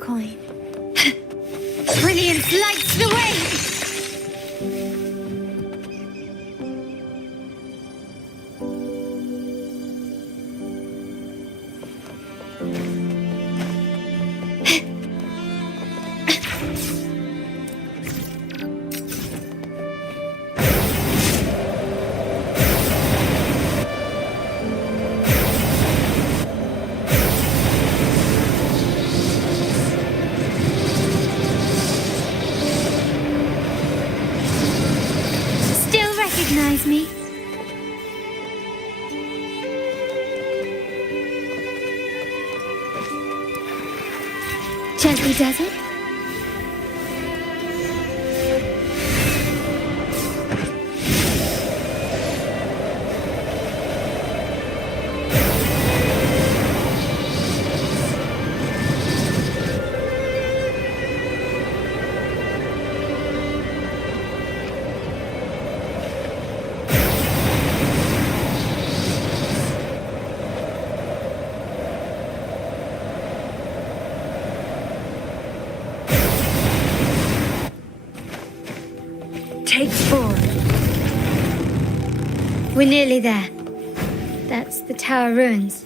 coin. Brilliance lights the way! Recognize me? Gently does it? Take 4. We're nearly there. That's the tower ruins.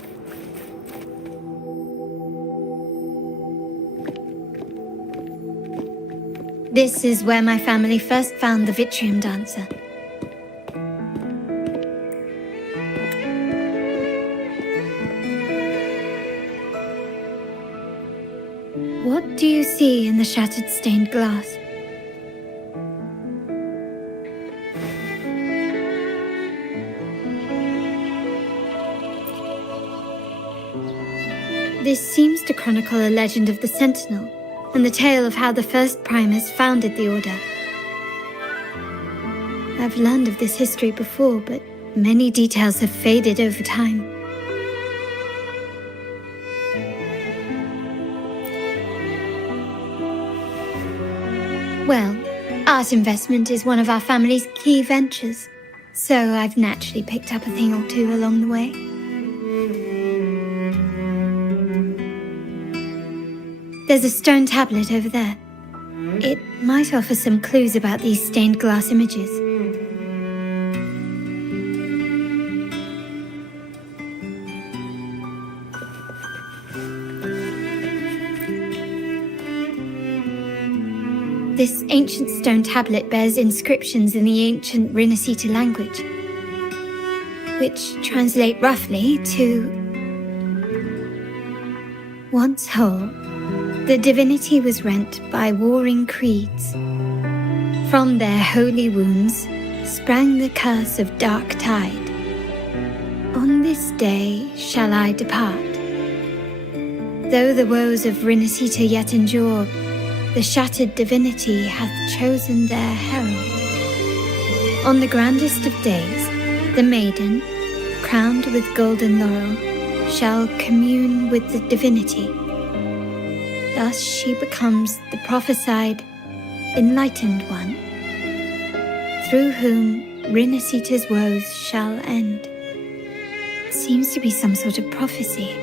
This is where my family first found the Vitrium Dancer. What do you see in the shattered stained glass? This seems to chronicle a legend of the Sentinel, and the tale of how the first Primus founded the Order. I've learned of this history before, but many details have faded over time. Well, art investment is one of our family's key ventures, so I've naturally picked up a thing or two along the way. There's a stone tablet over there. It might offer some clues about these stained glass images. This ancient stone tablet bears inscriptions in the ancient Rinascita language, which translate roughly to once whole, the divinity was rent by warring creeds. From their holy wounds sprang the curse of dark tide. On this day shall I depart. Though the woes of Rinascita yet endure, the shattered divinity hath chosen their herald. On the grandest of days, the maiden, crowned with golden laurel, shall commune with the divinity. Thus she becomes the prophesied, enlightened one, through whom Rinascita's woes shall end. Seems to be some sort of prophecy.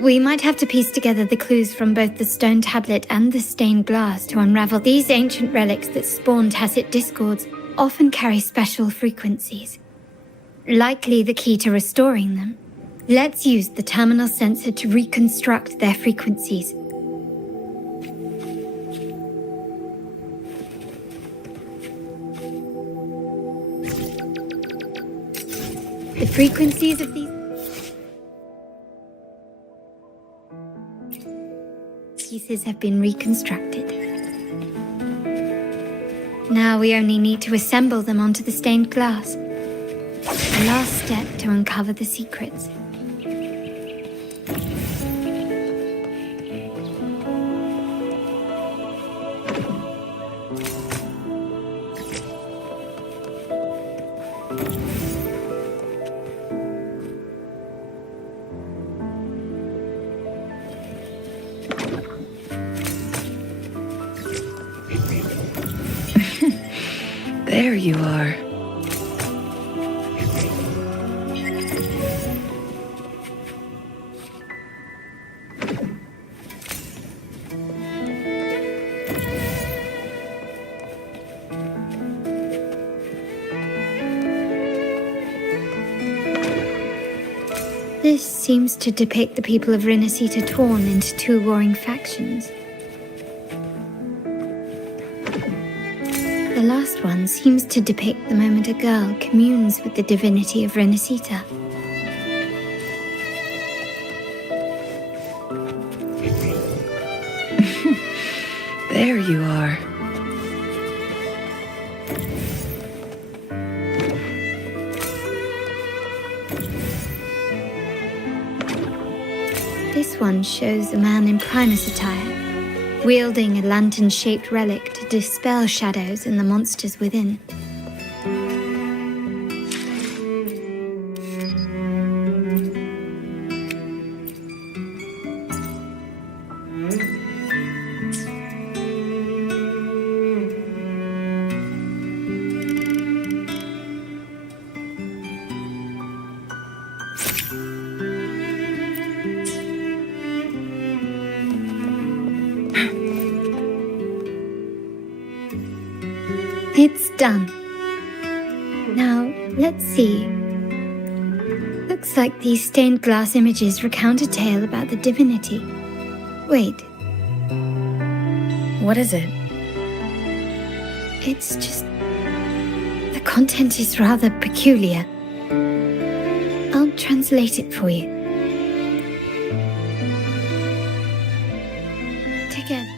We might have to piece together the clues from both the stone tablet and the stained glass to unravel these ancient relics that spawn tacit discords often carry special frequencies. Likely the key to restoring them. Let's use the terminal sensor to reconstruct their frequencies. The frequencies of these pieces have been reconstructed. Now we only need to assemble them onto the stained glass. The last step to uncover the secrets. There you are. This seems to depict the people of Renacita torn into two warring factions. The last one seems to depict the moment a girl communes with the divinity of Renacita. There you are. This one shows a man in Primus attire, wielding a lantern-shaped relic to dispel shadows and the monsters within. It's done. Now, let's see. Looks like these stained glass images recount a tale about the divinity. Wait. What is it? It's just... the content is rather peculiar. I'll translate it for you. Together.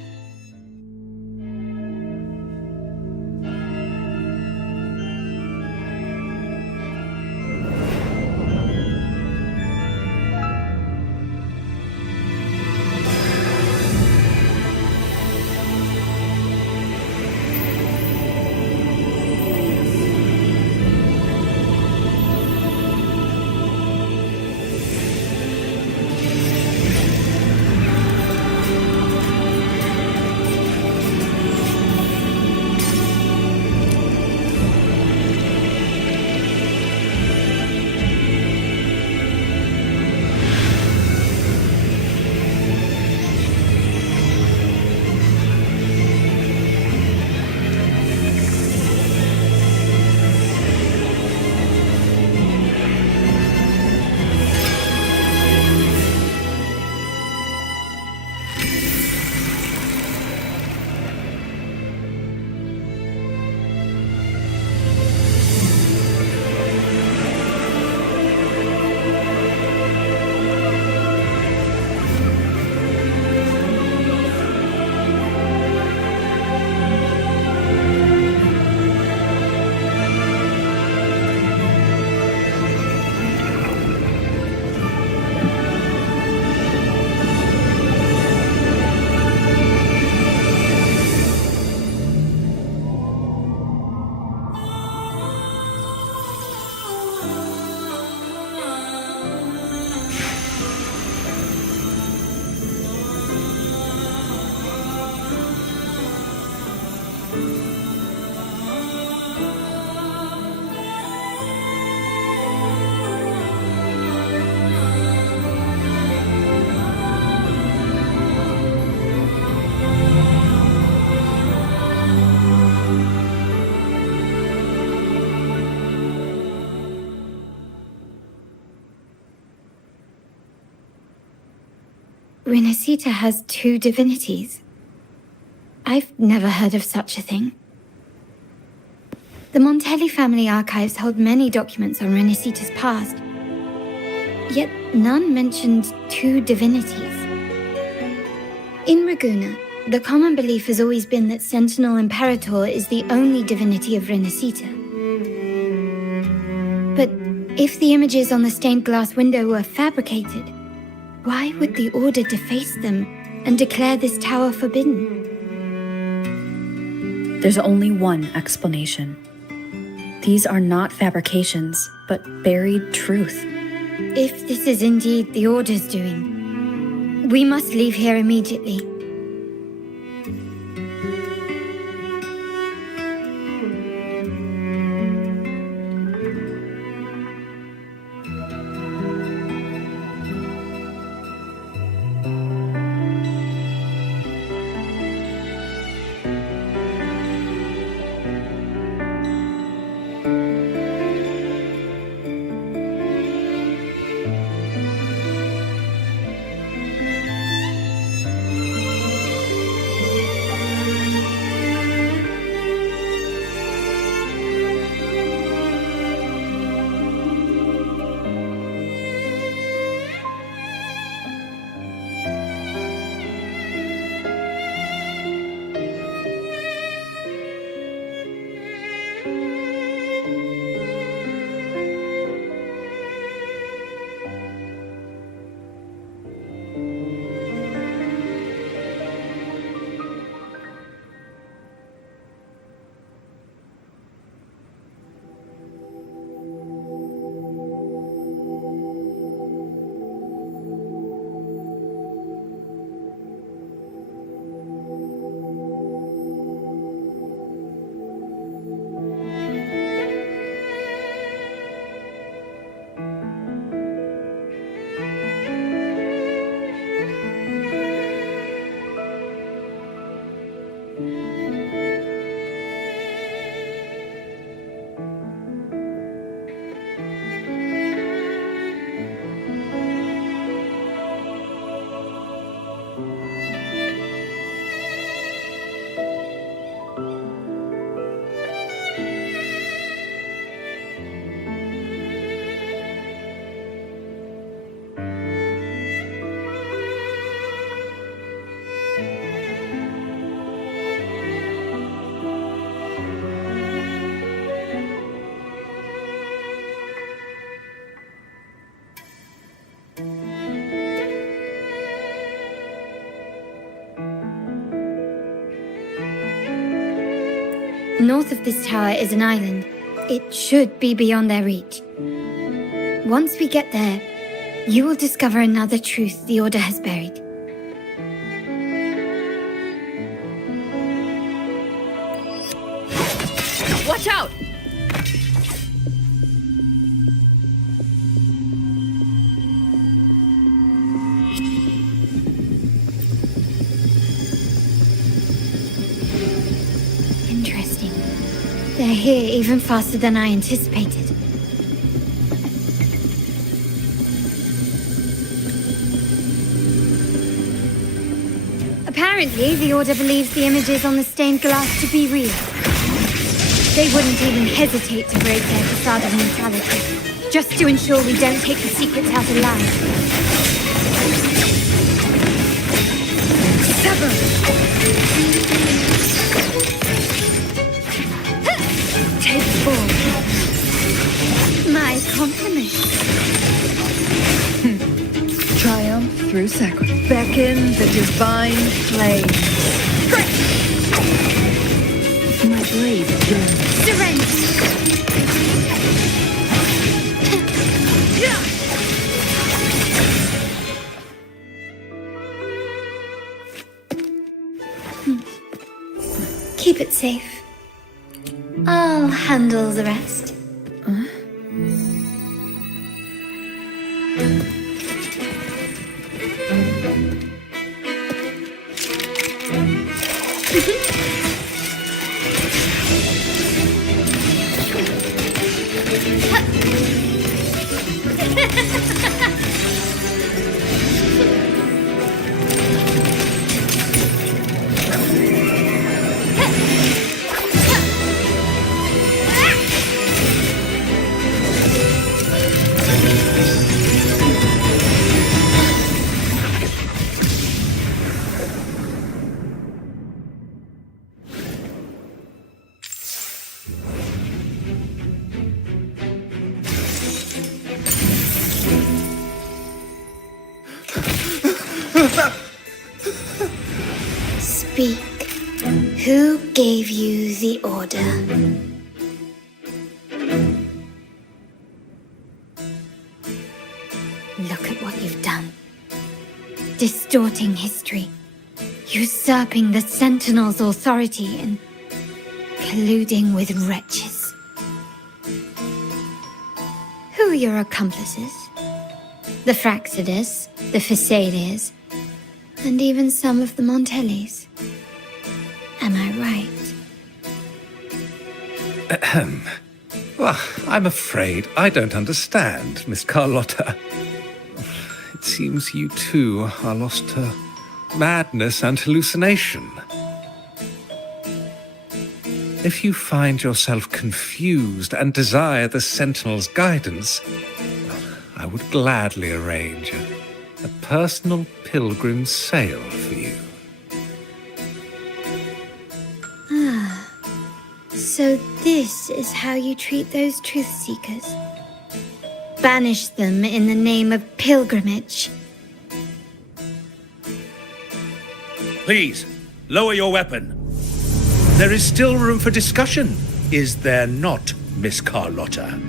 Renacita has two divinities. I've never heard of such a thing. The Montelli family archives hold many documents on Renacita's past, yet none mentioned two divinities. In Ragusa, the common belief has always been that Sentinel Imperator is the only divinity of Renacita. But if the images on the stained glass window were fabricated, why would the Order deface them and declare this tower forbidden? There's only one explanation. These are not fabrications, but buried truth. If this is indeed the Order's doing, we must leave here immediately. North of this tower is an island. It should be beyond their reach. Once we get there, you will discover another truth the Order has buried. Watch out! Interesting. They're here even faster than I anticipated. Apparently, the Order believes the images on the stained glass to be real. They wouldn't even hesitate to break their facade of neutrality, just to ensure we don't take the secrets out alive. Sever! Take 4. My compliments. Triumph through sacrifice. Beckon the divine flame. My blade burns. Surrender! Keep it safe. I'll handle the rest. Speak. Who gave you the order? Look at what you've done. Distorting history. Usurping the Sentinel's authority and colluding with wretches. Who are your accomplices? The Fraxidus, the Phisadias, and even some of the Montellis. Am I right? Ahem. Well, I'm afraid I don't understand, Miss Carlotta. It seems you too are lost to madness and hallucination. If you find yourself confused and desire the Sentinel's guidance, I would gladly arrange a personal pilgrim sail for you. So this is how you treat those truth seekers? Banish them in the name of pilgrimage? Please, lower your weapon. There is still room for discussion, is there not, Miss Carlotta?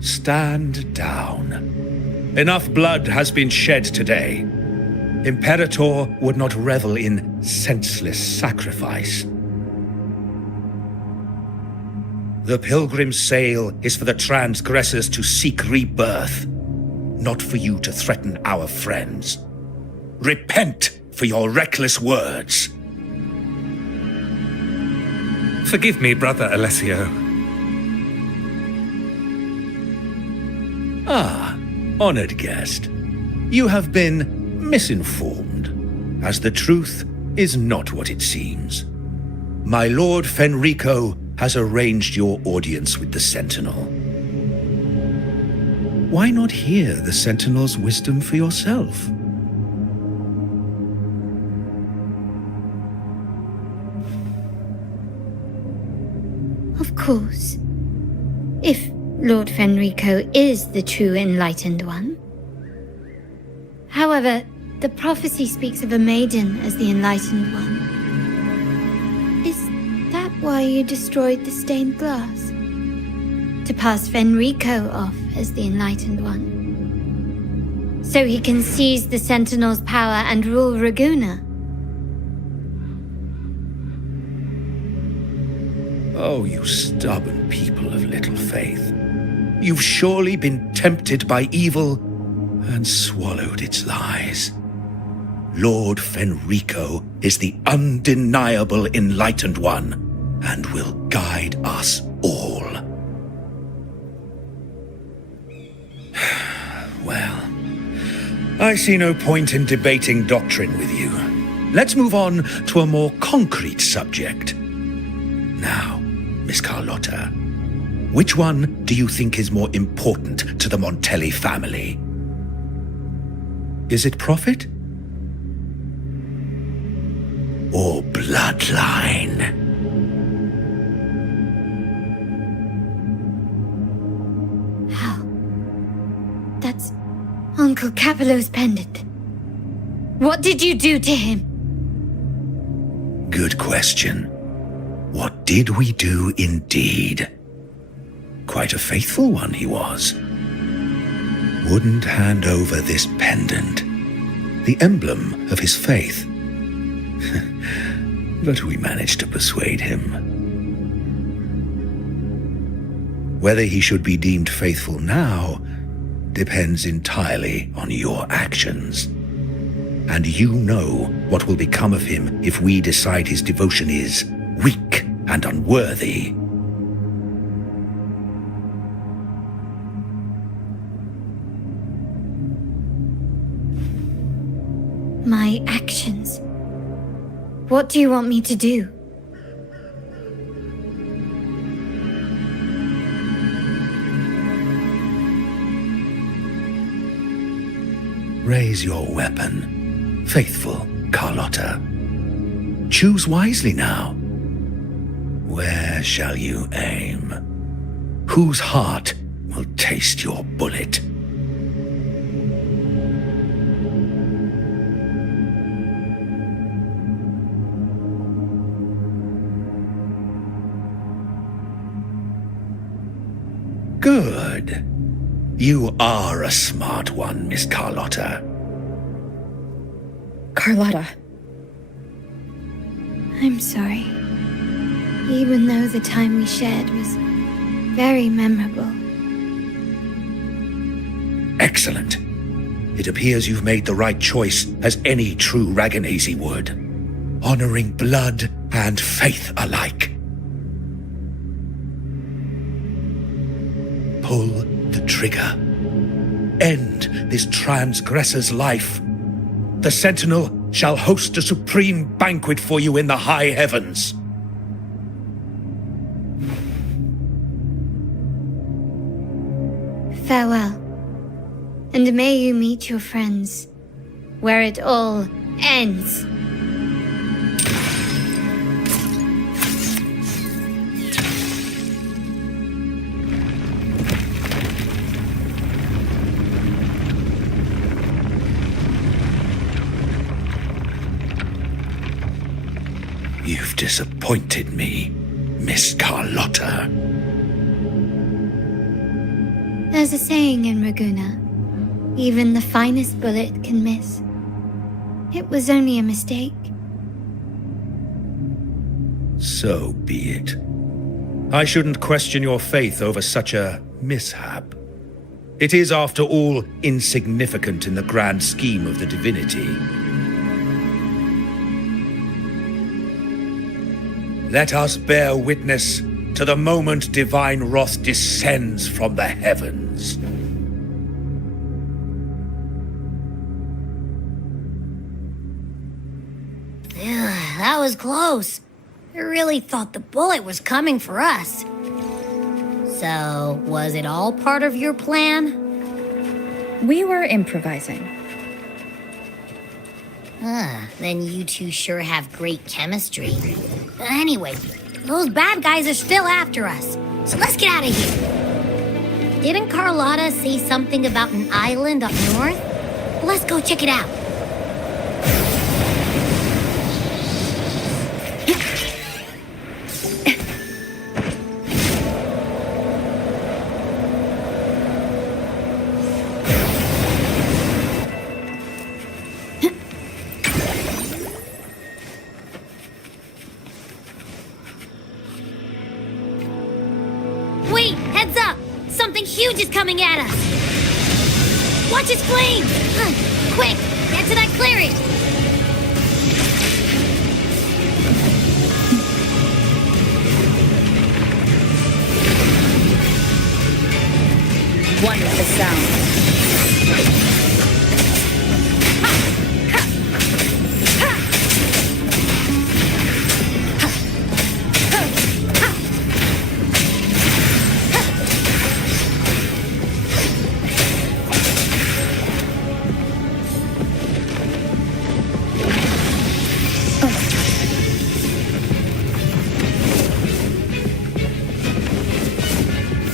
Stand down. Enough blood has been shed today. Imperator would not revel in senseless sacrifice. The pilgrim's sail is for the transgressors to seek rebirth, not for you to threaten our friends. Repent for your reckless words. Forgive me, Brother Alessio. Ah, honored guest. You have been misinformed, as the truth is not what it seems. My Lord Fenrico has arranged your audience with the Sentinel. Why not hear the Sentinel's wisdom for yourself? course. If Lord Fenrico is the true Enlightened One. However, the prophecy speaks of a maiden as the Enlightened One. Is that why you destroyed the stained glass? To pass Fenrico off as the Enlightened One? So he can seize the Sentinel's power and rule Raguna? Oh, you stubborn people of little faith. You've surely been tempted by evil and swallowed its lies. Lord Fenrico is the undeniable Enlightened One and will guide us all. Well, I see no point in debating doctrine with you. Let's move on to a more concrete subject. Now, Miss Carlotta, which one do you think is more important to the Montelli family? Is it profit? Or bloodline? How? That's Uncle Capello's pendant. What did you do to him? Good question. What did we do indeed? Quite a faithful one he was. Wouldn't hand over this pendant, the emblem of his faith. But we managed to persuade him. Whether he should be deemed faithful now depends entirely on your actions. And you know what will become of him if we decide his devotion is weak and unworthy. My actions. What do you want me to do? Raise your weapon, faithful Carlotta. Choose wisely now. Where shall you aim? Whose heart will taste your bullet? Good. You are a smart one, Miss Carlotta. Carlotta. I'm sorry. Even though the time we shared was very memorable. Excellent. It appears you've made the right choice, as any true Raganese would. Honoring blood and faith alike. Pull the trigger. End this transgressor's life. The Sentinel shall host a supreme banquet for you in the high heavens. Farewell. And may you meet your friends, where it all ends. You've disappointed me, Miss Carlotta. There's a saying in Raguna, even the finest bullet can miss. It was only a mistake. So be it. I shouldn't question your faith over such a mishap. It is, after all, insignificant in the grand scheme of the divinity. Let us bear witness to the moment divine wrath descends from the heavens. That was close. I really thought the bullet was coming for us. So, was it all part of your plan? We were improvising. Then you two sure have great chemistry. Anyway, those bad guys are still after us. So let's get out of here. Didn't Carlotta say something about an island up north? Let's go check it out. Wait, heads up! Something huge is coming at us! Watch its flame! Quick, get to that clearing! One with the sound.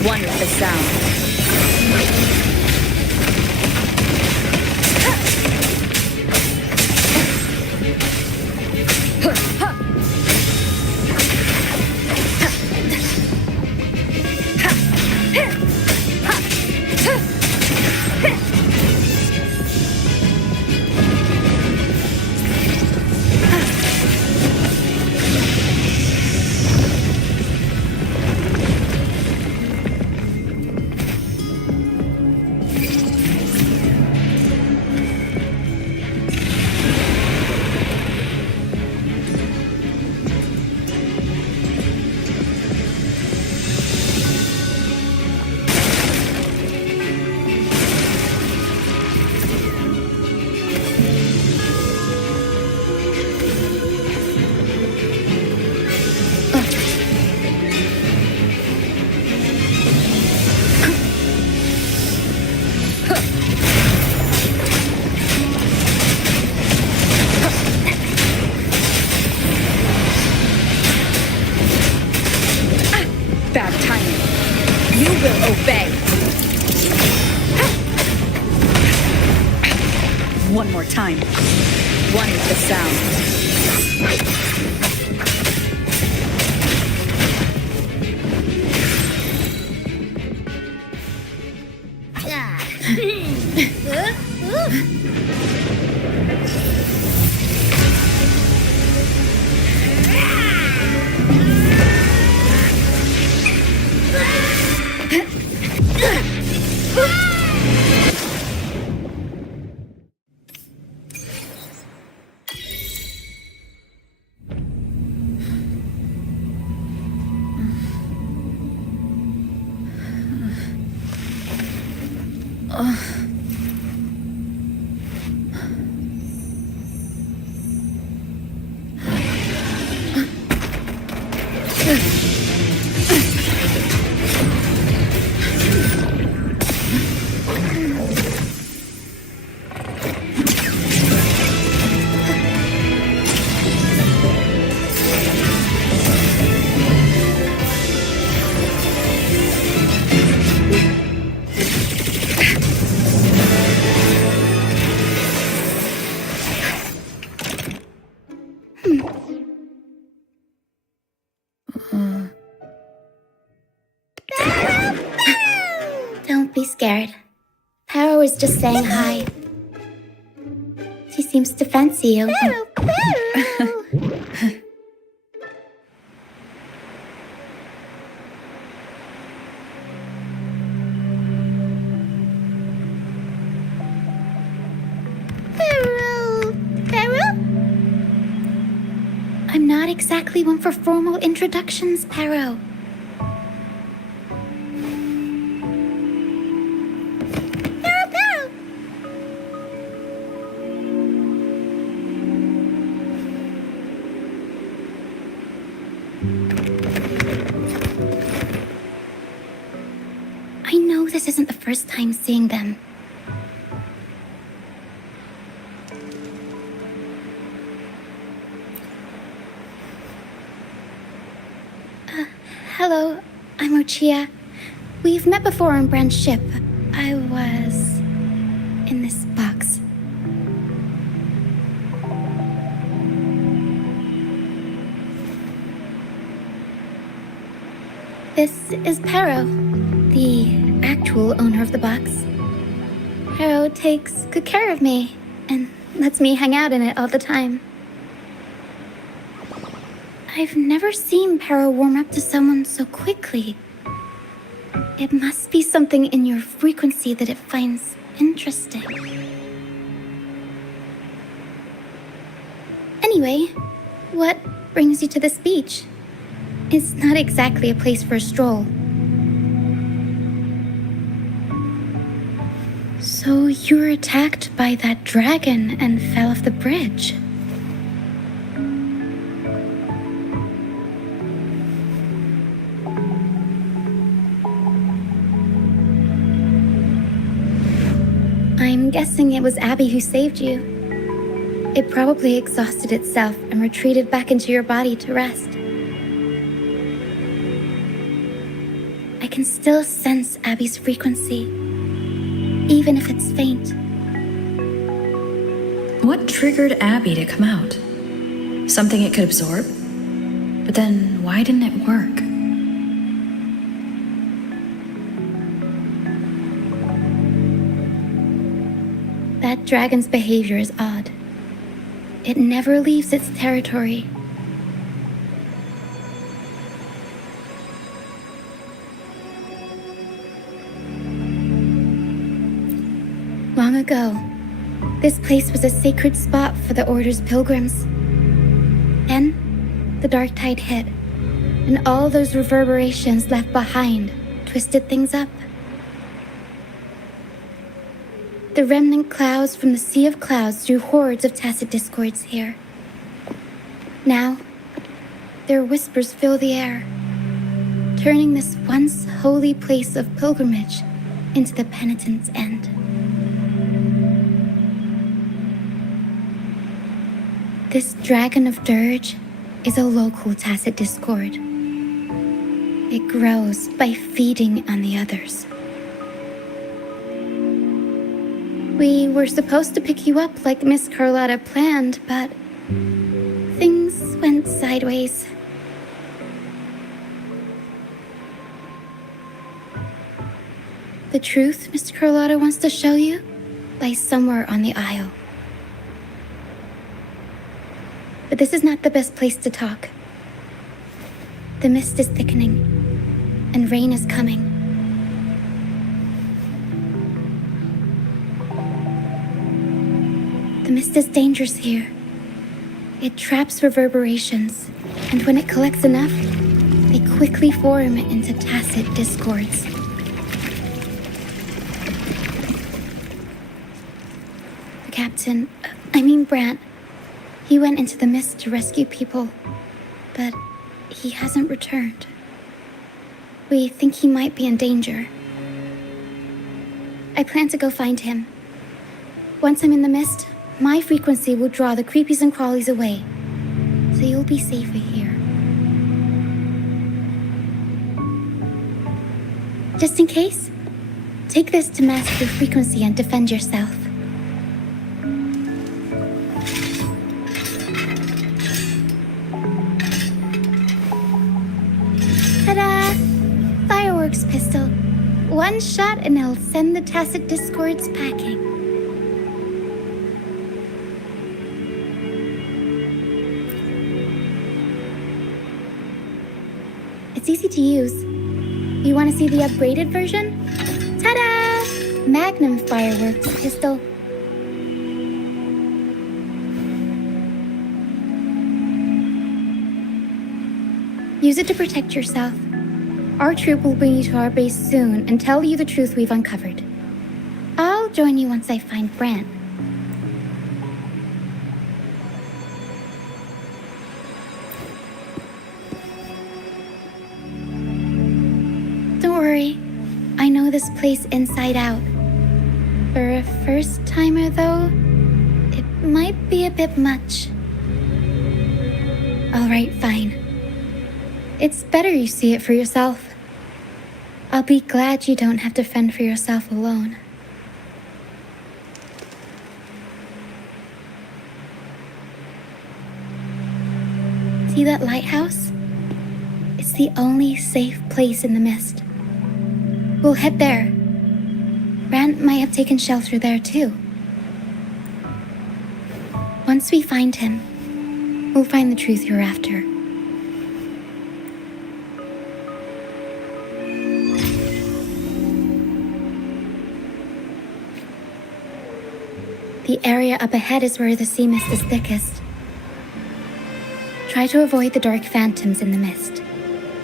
One with the sound. Bad timing. You will obey. One more time. One with the sound. Don't be scared. Paro is just saying hi. She seems to fancy you. I'm not exactly one for formal introductions, Paro. I know this isn't the first time seeing them. Hello, I'm Lucia. We've met before on Brand's ship. I was in this box. This is Pero, the actual owner of the box. Pero takes good care of me and lets me hang out in it all the time. I've never seen Pero warm up to someone so quickly. It must be something in your frequency that it finds interesting. Anyway, what brings you to this beach? It's not exactly a place for a stroll. So you were attacked by that dragon and fell off the bridge. I'm guessing it was Abby who saved you. It probably exhausted itself and retreated back into your body to rest. I can still sense Abby's frequency, even if it's faint. What triggered Abby to come out? Something it could absorb? But then why didn't it work? That dragon's behavior is odd. It never leaves its territory. Long ago, this place was a sacred spot for the Order's pilgrims. Then, the dark tide hit, and all those reverberations left behind twisted things up. The remnant clouds from the Sea of Clouds drew hordes of tacit discords here. Now, their whispers fill the air, turning this once holy place of pilgrimage into the penitent's end. This dragon of dirge is a local tacit discord. It grows by feeding on the others. We were supposed to pick you up like Miss Carlotta planned, but things went sideways. The truth Mr. Carlotta wants to show you lies somewhere on the aisle. But this is not the best place to talk. The mist is thickening, and rain is coming. The mist is dangerous here. It traps reverberations, and when it collects enough, they quickly form into tacit discords. The captain, Brant, he went into the mist to rescue people, but he hasn't returned. We think he might be in danger. I plan to go find him. Once I'm in the mist, my frequency will draw the creepies and crawlies away, so you'll be safer here. Just in case, take this to mask your frequency and defend yourself. Ta-da! Fireworks pistol. One shot and it'll send the tacit discords packing. It's easy to use. You want to see the upgraded version? Ta-da! Magnum fireworks pistol. Use it to protect yourself. Our troop will bring you to our base soon and tell you the truth we've uncovered. I'll join you once I find Brant. Don't worry, I know this place inside out. For a first-timer, though, it might be a bit much. All right, fine. It's better you see it for yourself. I'll be glad you don't have to fend for yourself alone. See that lighthouse? It's the only safe place in the mist. We'll head there. Rand might have taken shelter there too. Once we find him, we'll find the truth you're after. The area up ahead is where the sea mist is thickest. Try to avoid the dark phantoms in the mist.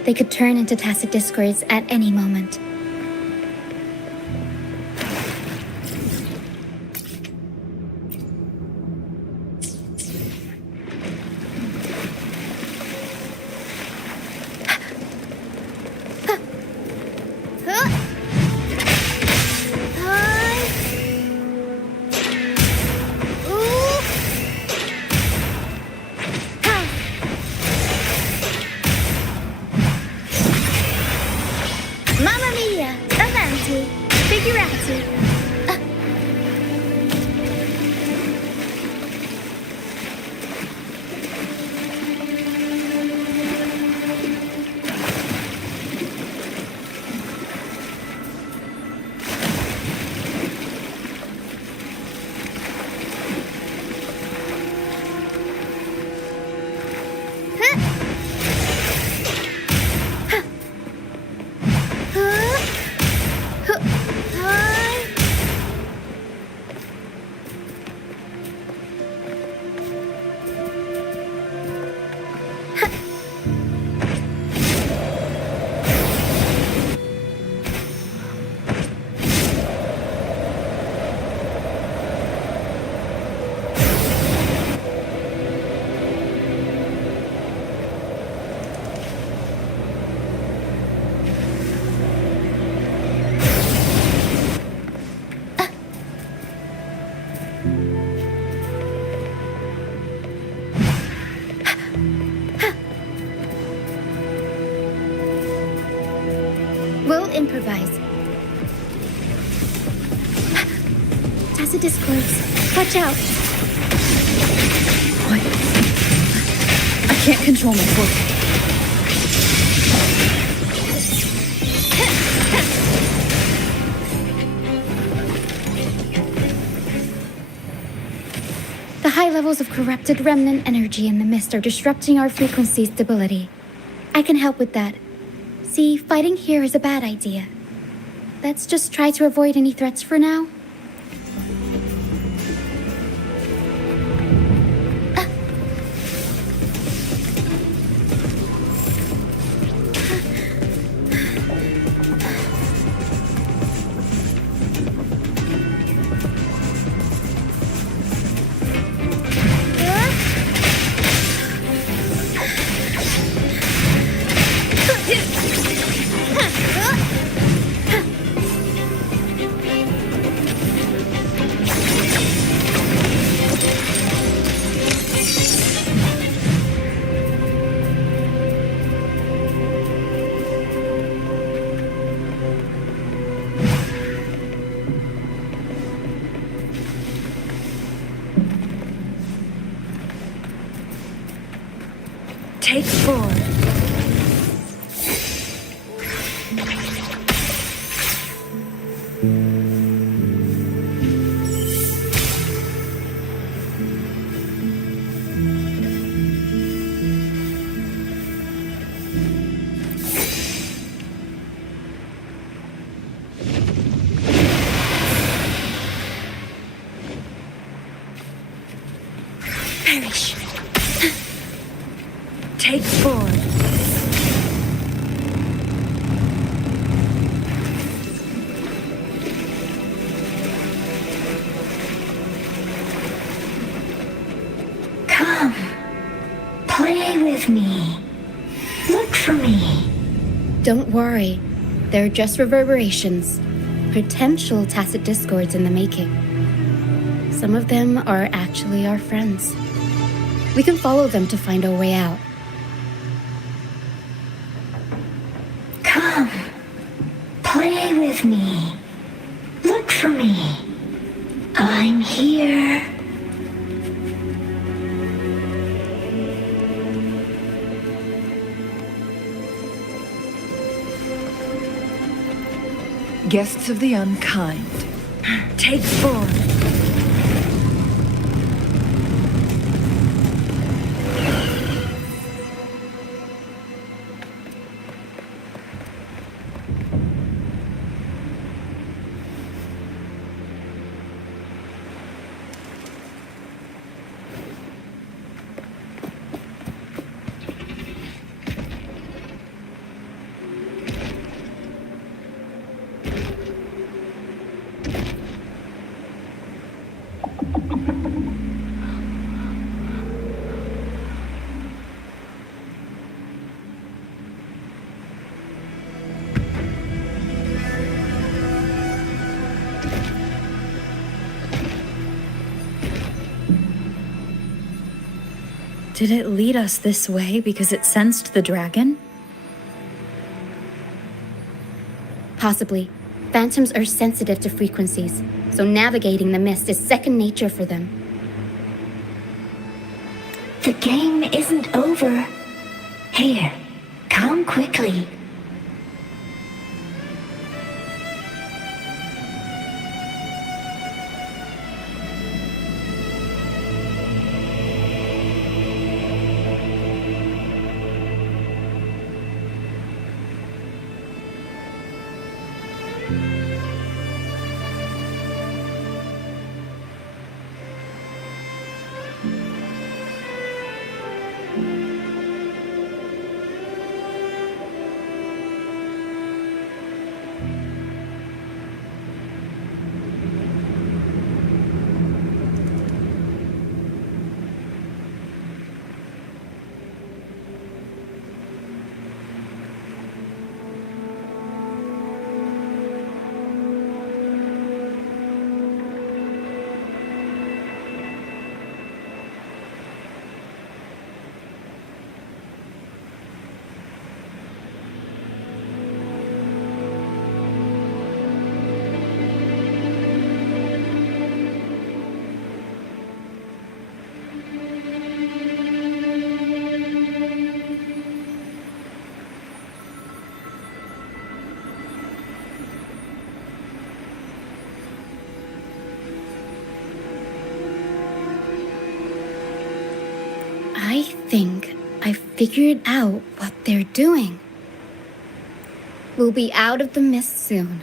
They could turn into tacit discords at any moment. Mamma mia! Avanti! Figurati! We'll improvise. Tacit discords. Watch out! What? I can't control my foot. The high levels of corrupted remnant energy in the mist are disrupting our frequency stability. I can help with that. See, fighting here is a bad idea. Let's just try to avoid any threats for now. Take 4. Perish. Take 4. Come. Play with me. Look for me. Don't worry. They're just reverberations. Potential tacit discords in the making. Some of them are actually our friends. We can follow them to find a way out. with me. Look for me. I'm here. Guests of the unkind, take form. Did it lead us this way because it sensed the dragon? Possibly. Phantoms are sensitive to frequencies, so navigating the mist is second nature for them. The game isn't over. Here, come quickly. I think I figured out what they're doing. We'll be out of the mist soon.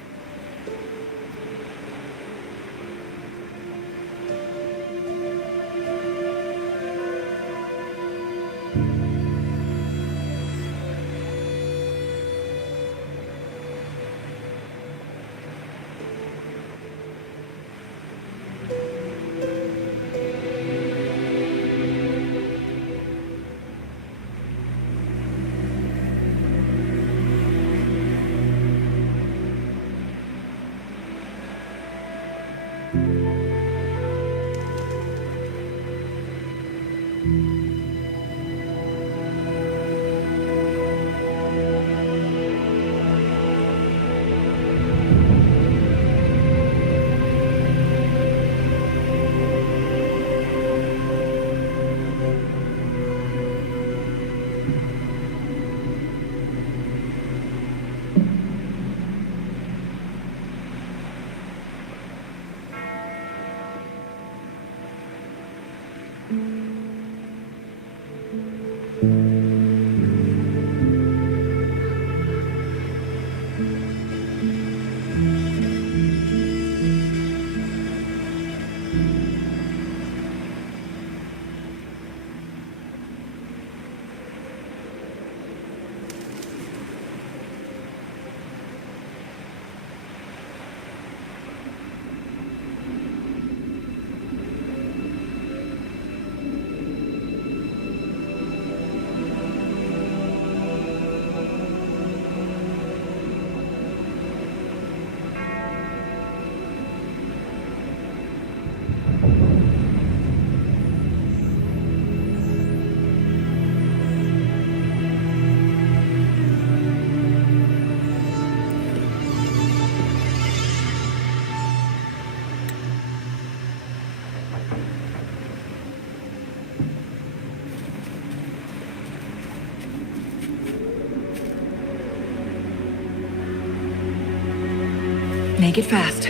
Make it fast.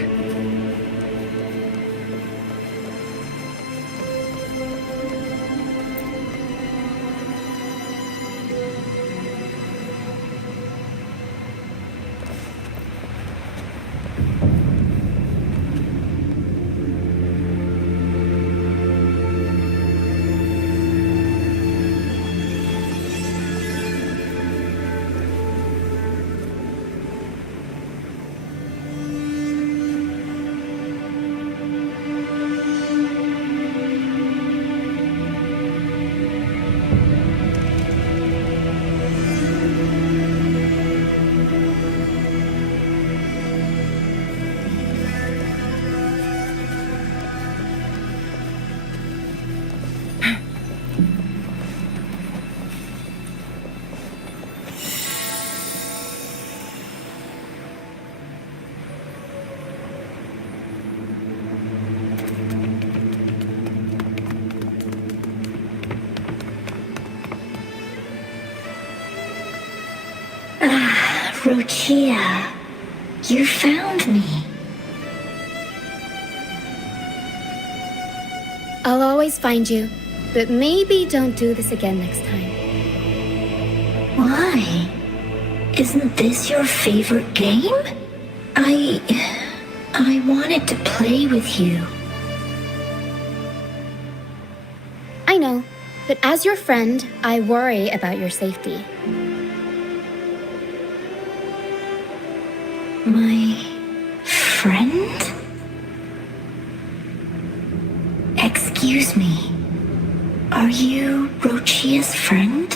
Rochia, you found me. I'll always find you, but maybe don't do this again next time. Why? Isn't this your favorite game? I wanted to play with you. I know, but as your friend, I worry about your safety. My friend? Excuse me. Are you Rochia's friend?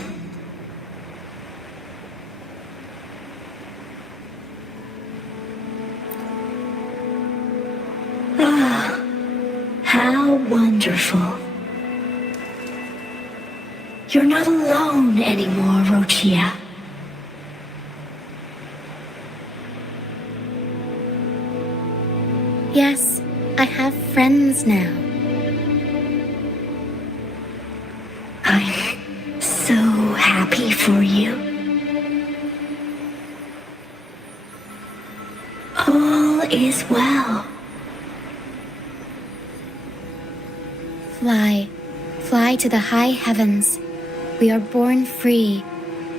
Ah, how wonderful. You're not alone anymore, Rochia. Yes, I have friends now. I'm so happy for you. All is well. Fly to the high heavens. We are born free,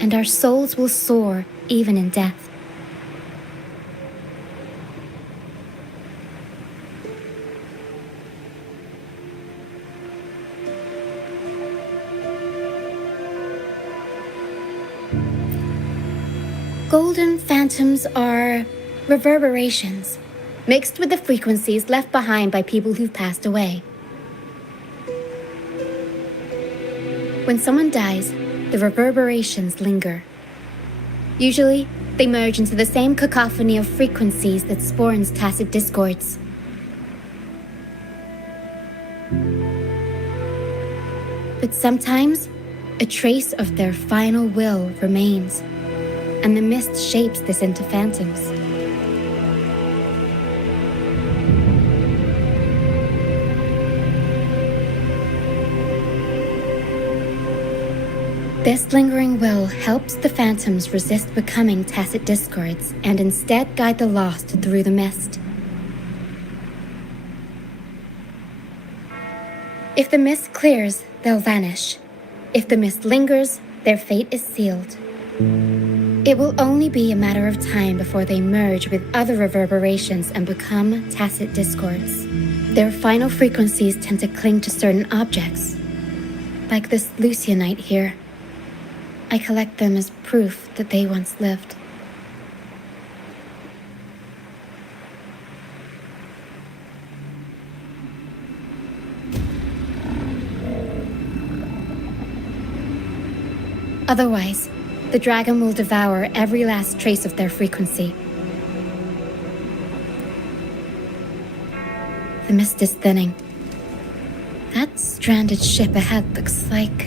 and our souls will soar even in death. Golden phantoms are reverberations, mixed with the frequencies left behind by people who've passed away. When someone dies, the reverberations linger. Usually, they merge into the same cacophony of frequencies that spawns tacit discords. But sometimes, a trace of their final will remains, and the mist shapes this into phantoms. This lingering will helps the phantoms resist becoming tacit discords and instead guide the lost through the mist. If the mist clears, they'll vanish. If the mist lingers, their fate is sealed. It will only be a matter of time before they merge with other reverberations and become tacit discords. Their final frequencies tend to cling to certain objects, like this Lucianite here. I collect them as proof that they once lived. Otherwise, the dragon will devour every last trace of their frequency. The mist is thinning. That stranded ship ahead looks like...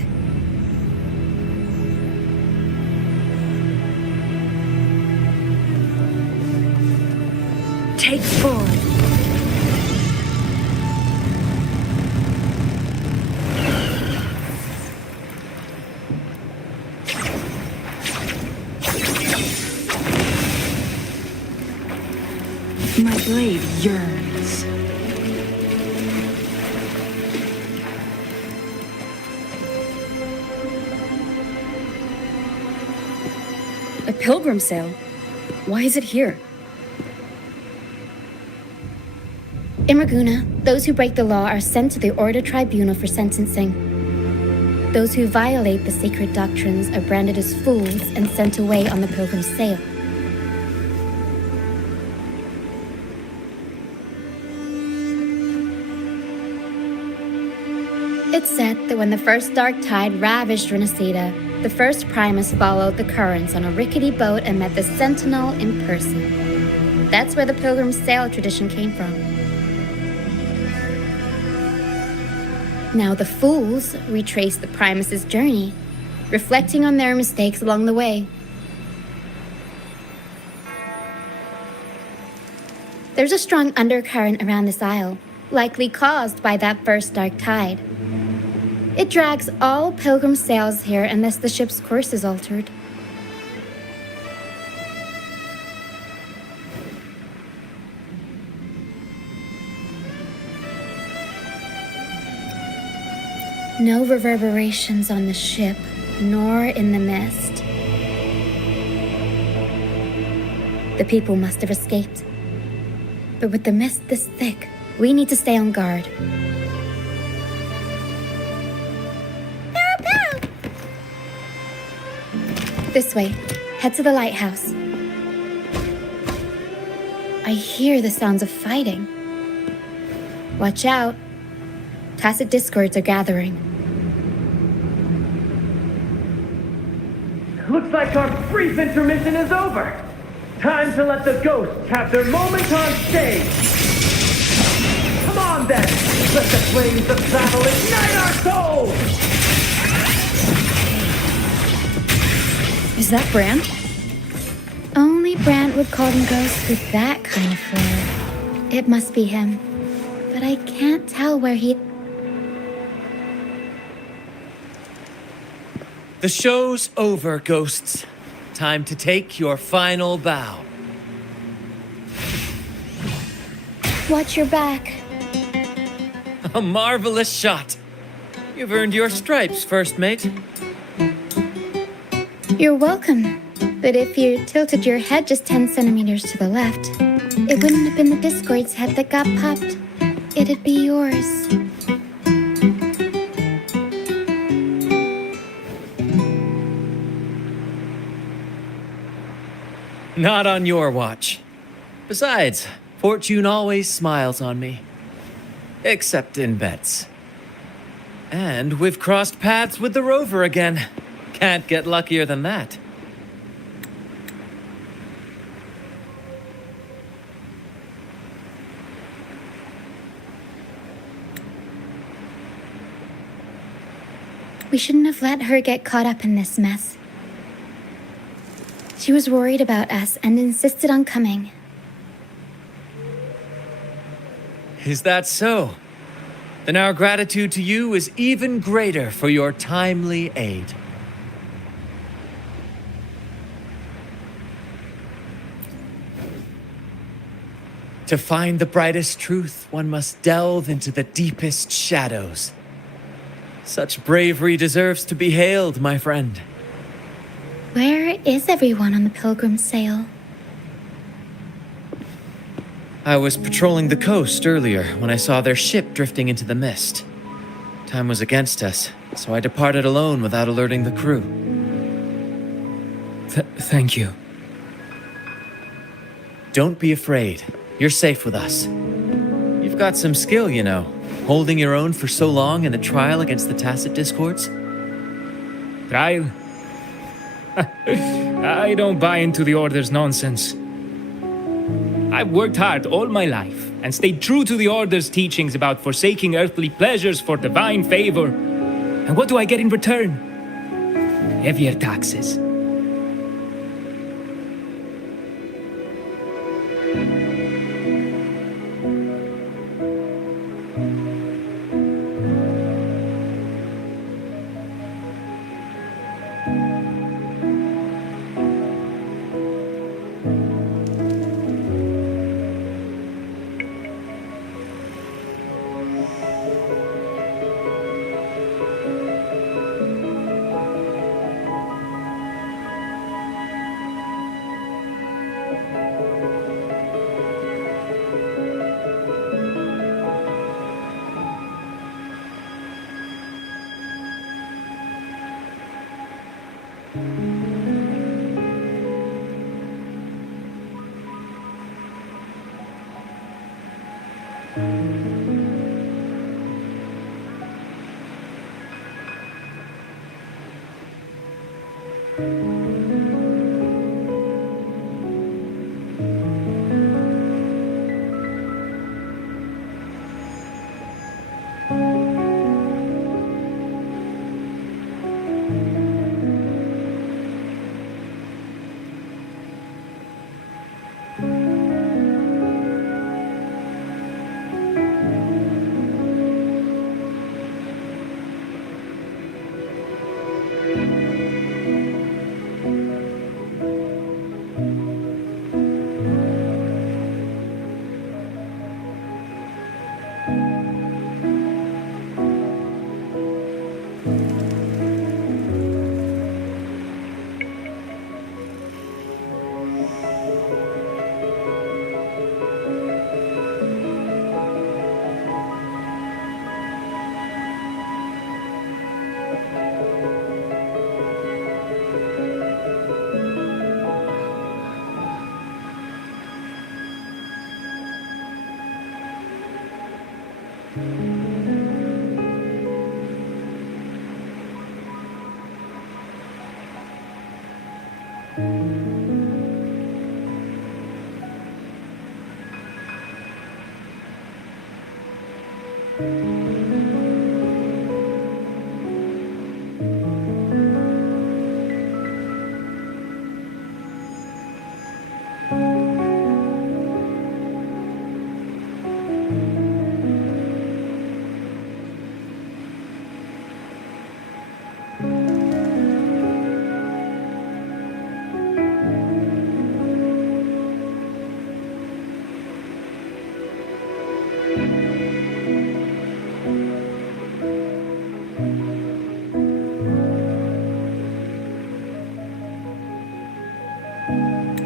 Take forward. My blade yearns. A pilgrim sale? Why is it here? In Raguna, those who break the law are sent to the Order Tribunal for sentencing. Those who violate the sacred doctrines are branded as fools and sent away on the pilgrim sale. It's said that when the first dark tide ravaged Renacida, the first Primus followed the currents on a rickety boat and met the Sentinel in person. That's where the pilgrim sail tradition came from. Now the fools retrace the Primus's journey, reflecting on their mistakes along the way. There's a strong undercurrent around this isle, likely caused by that first dark tide. It drags all pilgrim sails here unless the ship's course is altered. No reverberations on the ship, nor in the mist. The people must have escaped. But with the mist this thick, we need to stay on guard. This way. Head to the lighthouse. I hear the sounds of fighting. Watch out. Tacit discords are gathering. Looks like our brief intermission is over. Time to let the ghosts have their moment on stage. Come on then, let the flames of battle ignite our souls! Is that Brand? Only Brant would call them ghosts with that kind of flair. It must be him. But I can't tell where he... The show's over, ghosts. Time to take your final bow. Watch your back. A marvelous shot. You've earned your stripes, first mate. You're welcome. But if you tilted your head just 10 centimeters to the left, it wouldn't have been the Discord's head that got popped. It'd be yours. Not on your watch. Besides, fortune always smiles on me. Except in bets. And we've crossed paths with the rover again. Can't get luckier than that. We shouldn't have let her get caught up in this mess. She was worried about us and insisted on coming. Is that so? Then our gratitude to you is even greater for your timely aid. To find the brightest truth, one must delve into the deepest shadows. Such bravery deserves to be hailed, my friend. Where is everyone on the pilgrim sail? I was patrolling the coast earlier when I saw their ship drifting into the mist. Time was against us, so I departed alone without alerting the crew. Thank you. Don't be afraid. You're safe with us. You've got some skill, you know, holding your own for so long in a trial against the Tacit Discords. Trial? I don't buy into the Order's nonsense. I've worked hard all my life and stayed true to the Order's teachings about forsaking earthly pleasures for divine favor. And what do I get in return? Heavier taxes.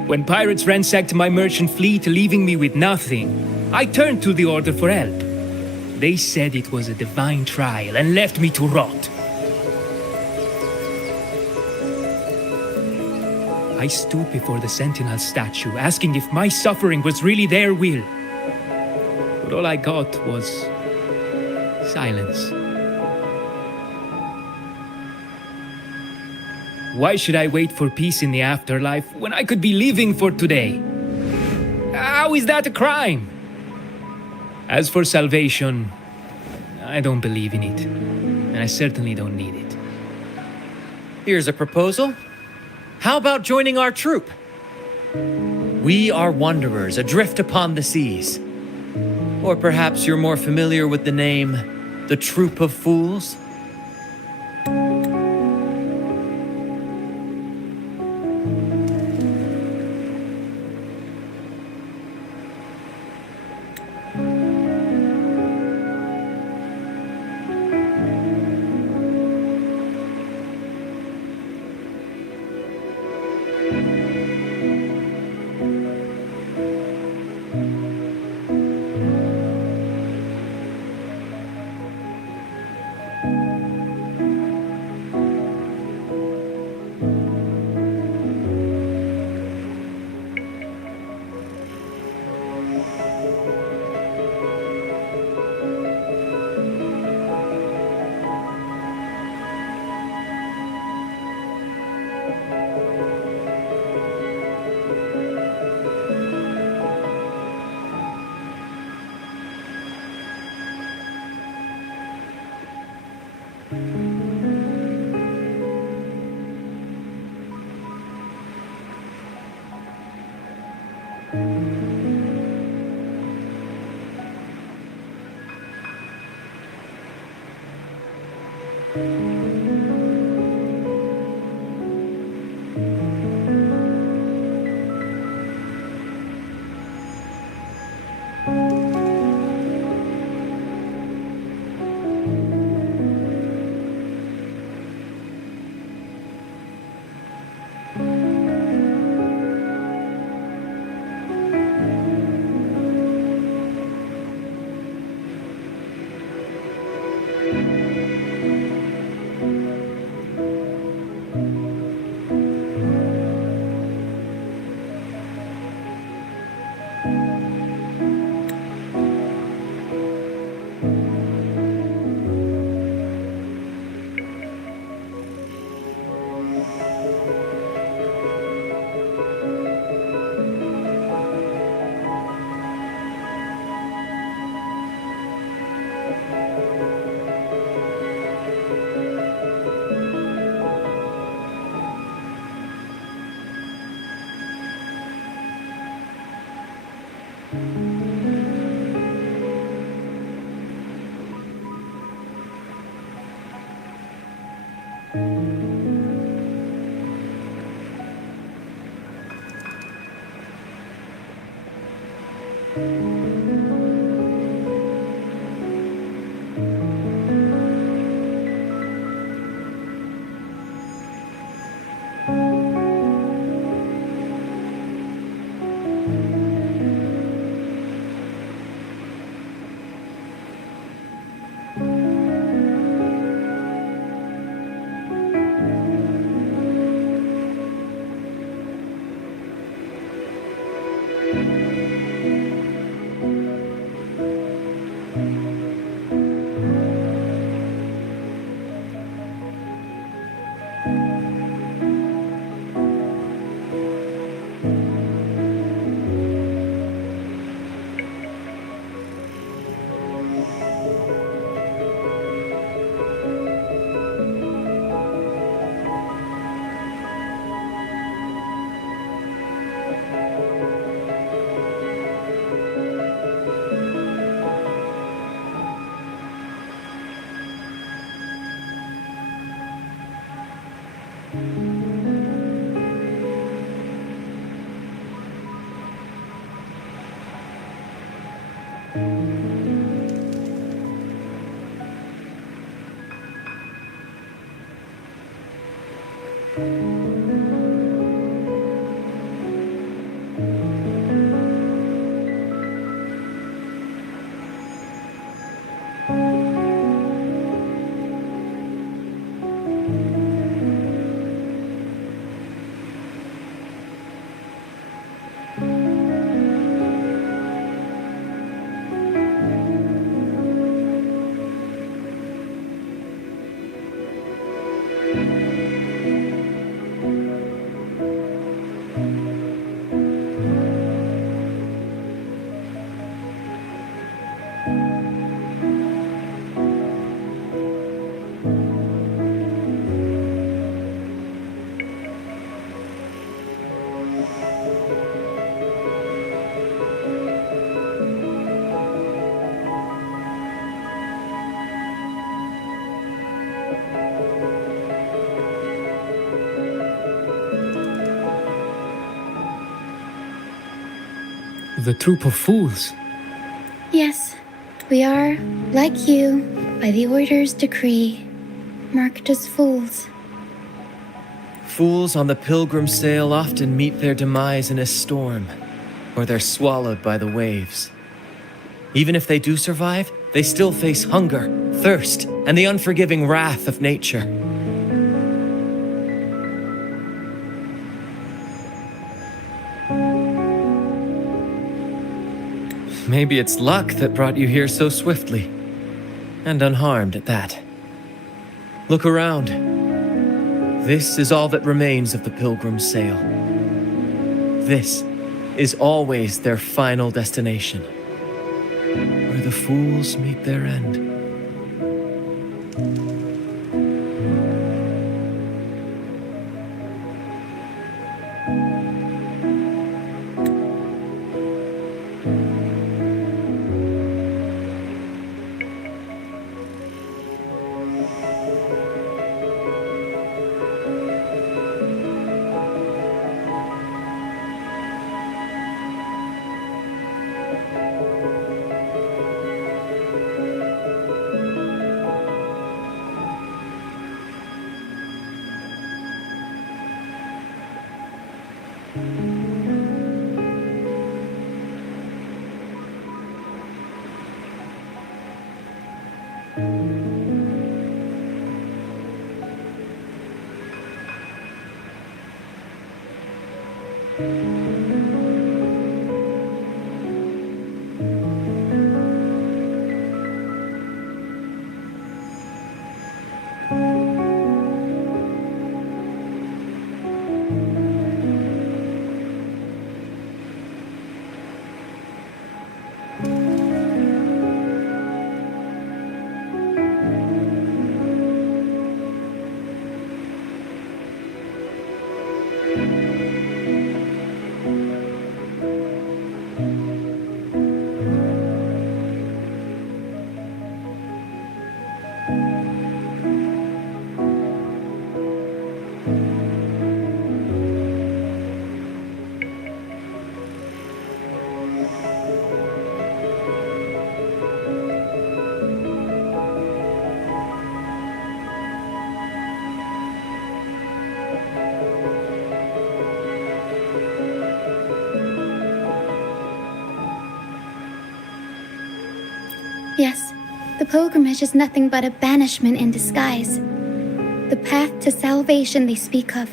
When pirates ransacked my merchant fleet, leaving me with nothing, I turned to the Order for help. They said it was a divine trial and left me to rot. I stood before the Sentinel statue, asking if my suffering was really their will. But all I got was silence. Why should I wait for peace in the afterlife when I could be living for today? How is that a crime? As for salvation, I don't believe in it, and I certainly don't need it. Here's a proposal. How about joining our troop? We are wanderers adrift upon the seas. Or perhaps you're more familiar with the name, the Troop of Fools? The troop of fools. Yes, we are, like you, by the Order's decree, marked as fools. Fools on the pilgrim sail often meet their demise in a storm, or they're swallowed by the waves. Even if they do survive, they still face hunger, thirst, and the unforgiving wrath of nature. Maybe it's luck that brought you here so swiftly, and unharmed at that. Look around. This is all that remains of the pilgrim sail. This is always their final destination, where the fools meet their end. The pilgrimage is nothing but a banishment in disguise. The path to salvation they speak of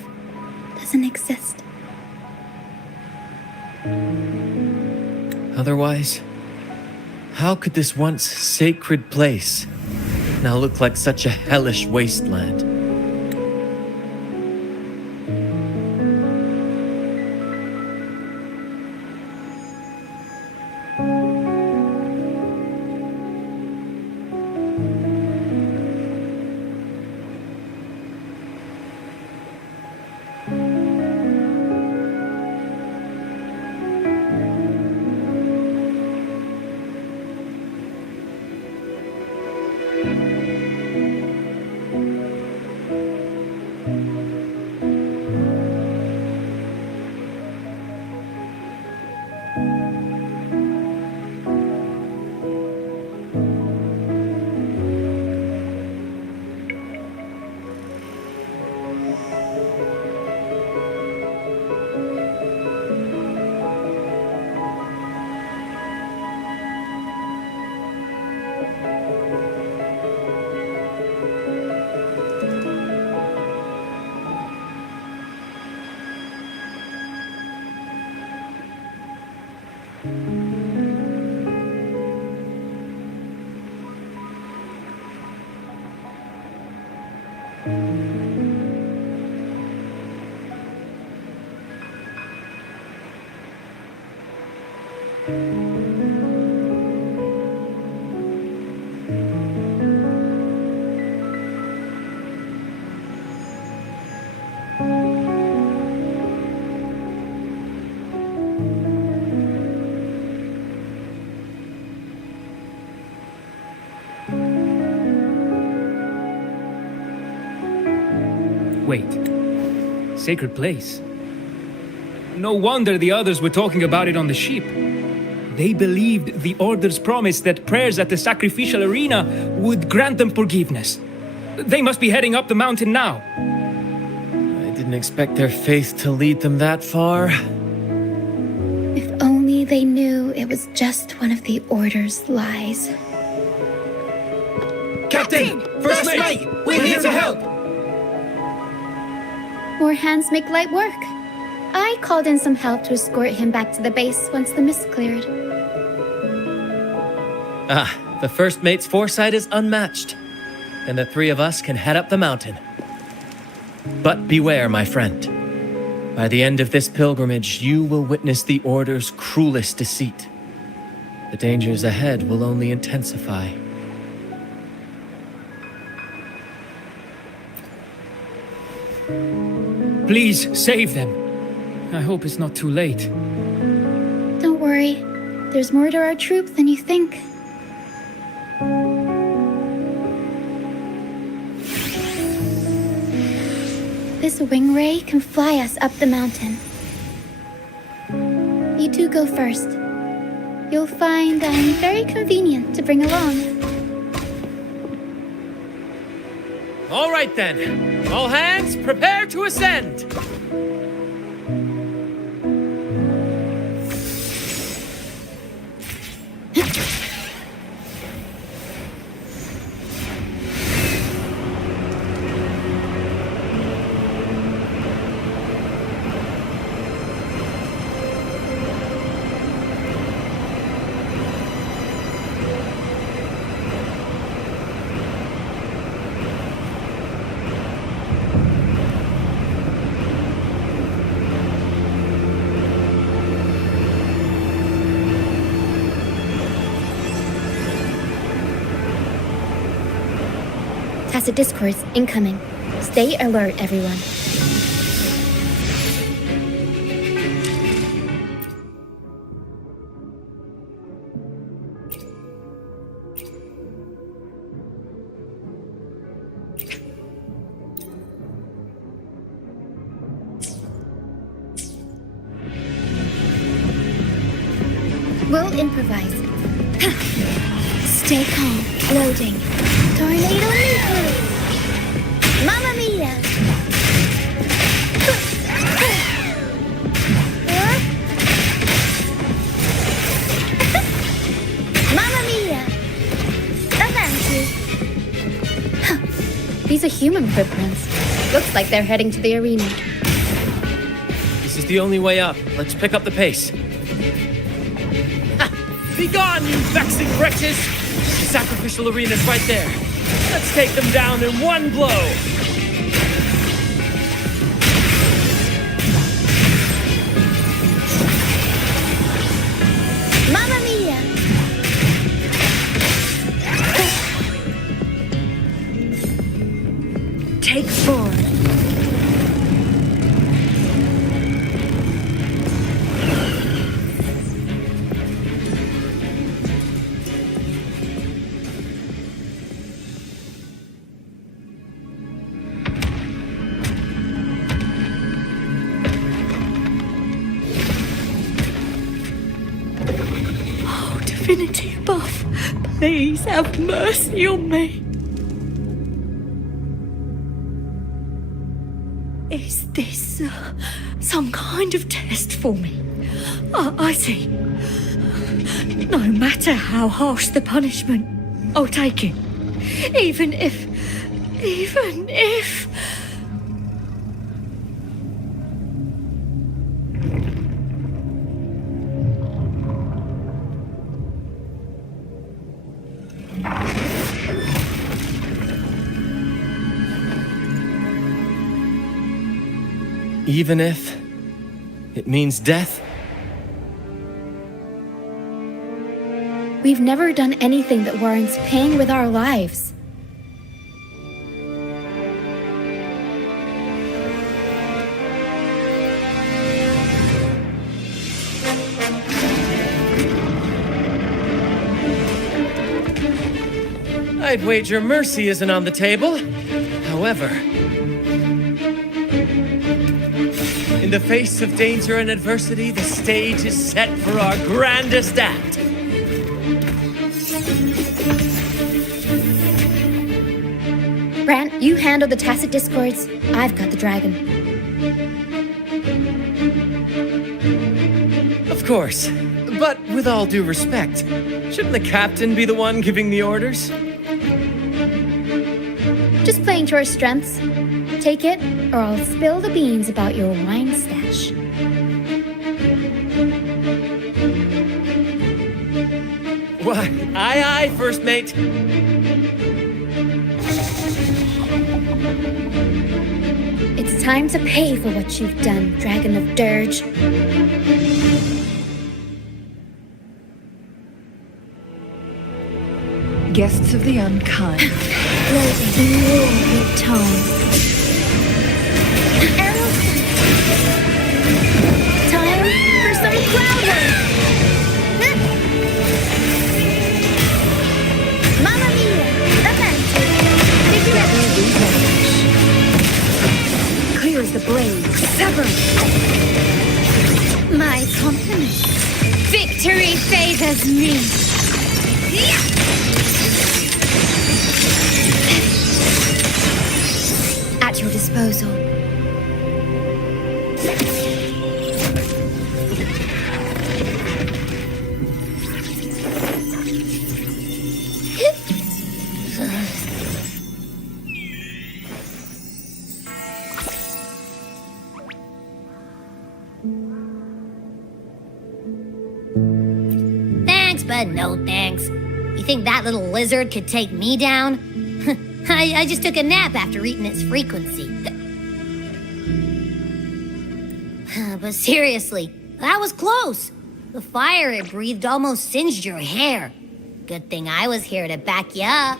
doesn't exist. Otherwise, how could this once sacred place now look like such a hellish wasteland? Wait. Sacred place? No wonder the others were talking about it on the ship. They believed the Order's promise that prayers at the sacrificial arena would grant them forgiveness. They must be heading up the mountain now. I didn't expect their faith to lead them that far. If only they knew it was just one of the Order's lies. Captain! First mate! We're here to help! More hands make light work. I called in some help to escort him back to the base once the mist cleared. The first mate's foresight is unmatched, and the three of us can head up the mountain. But beware, my friend. By the end of this pilgrimage, you will witness the Order's cruelest deceit. The dangers ahead will only intensify. Please, save them. I hope it's not too late. Don't worry. There's more to our troop than you think. This wing ray can fly us up the mountain. You two go first. You'll find I'm very convenient to bring along. All right then. All hands, prepare to ascend. Tacit discourse incoming. Stay alert, everyone. We'll improvise. Stay calm. Loading. Tornado nucleus! Mamma mia! Mamma mia! Advance! human footprints. Looks like they're heading to the arena. This is the only way up. Let's pick up the pace. Ha! Be gone, you vexing wretches! The sacrificial arena's right there. Let's take them down in one blow! Mamma mia! Take 4. Oh, divinity above, please have mercy on me. Is this some kind of test for me? I see. No matter how harsh the punishment, I'll take it. Even if... Even if it means death? We've never done anything that warrants paying with our lives. I'd wager mercy isn't on the table. However, in the face of danger and adversity, the stage is set for our grandest act. Brant, you handle the tacit discords. I've got the dragon. Of course. But with all due respect, shouldn't the captain be the one giving the orders? Just playing to our strengths. Take it, or I'll spill the beans about your wine stash. Why, aye, first mate. It's time to pay for what you've done, Dragon of Dirge. Guests of the unkind. Let the war return. Time for some cloud work! Mamma mia! Avanti! Clear as the blade. Sever! My company. Victory favors me. At your disposal. Thanks, but no thanks. You think that little lizard could take me down? I just took a nap after eating its frequency. But seriously, that was close. The fire it breathed almost singed your hair. Good thing I was here to back you up.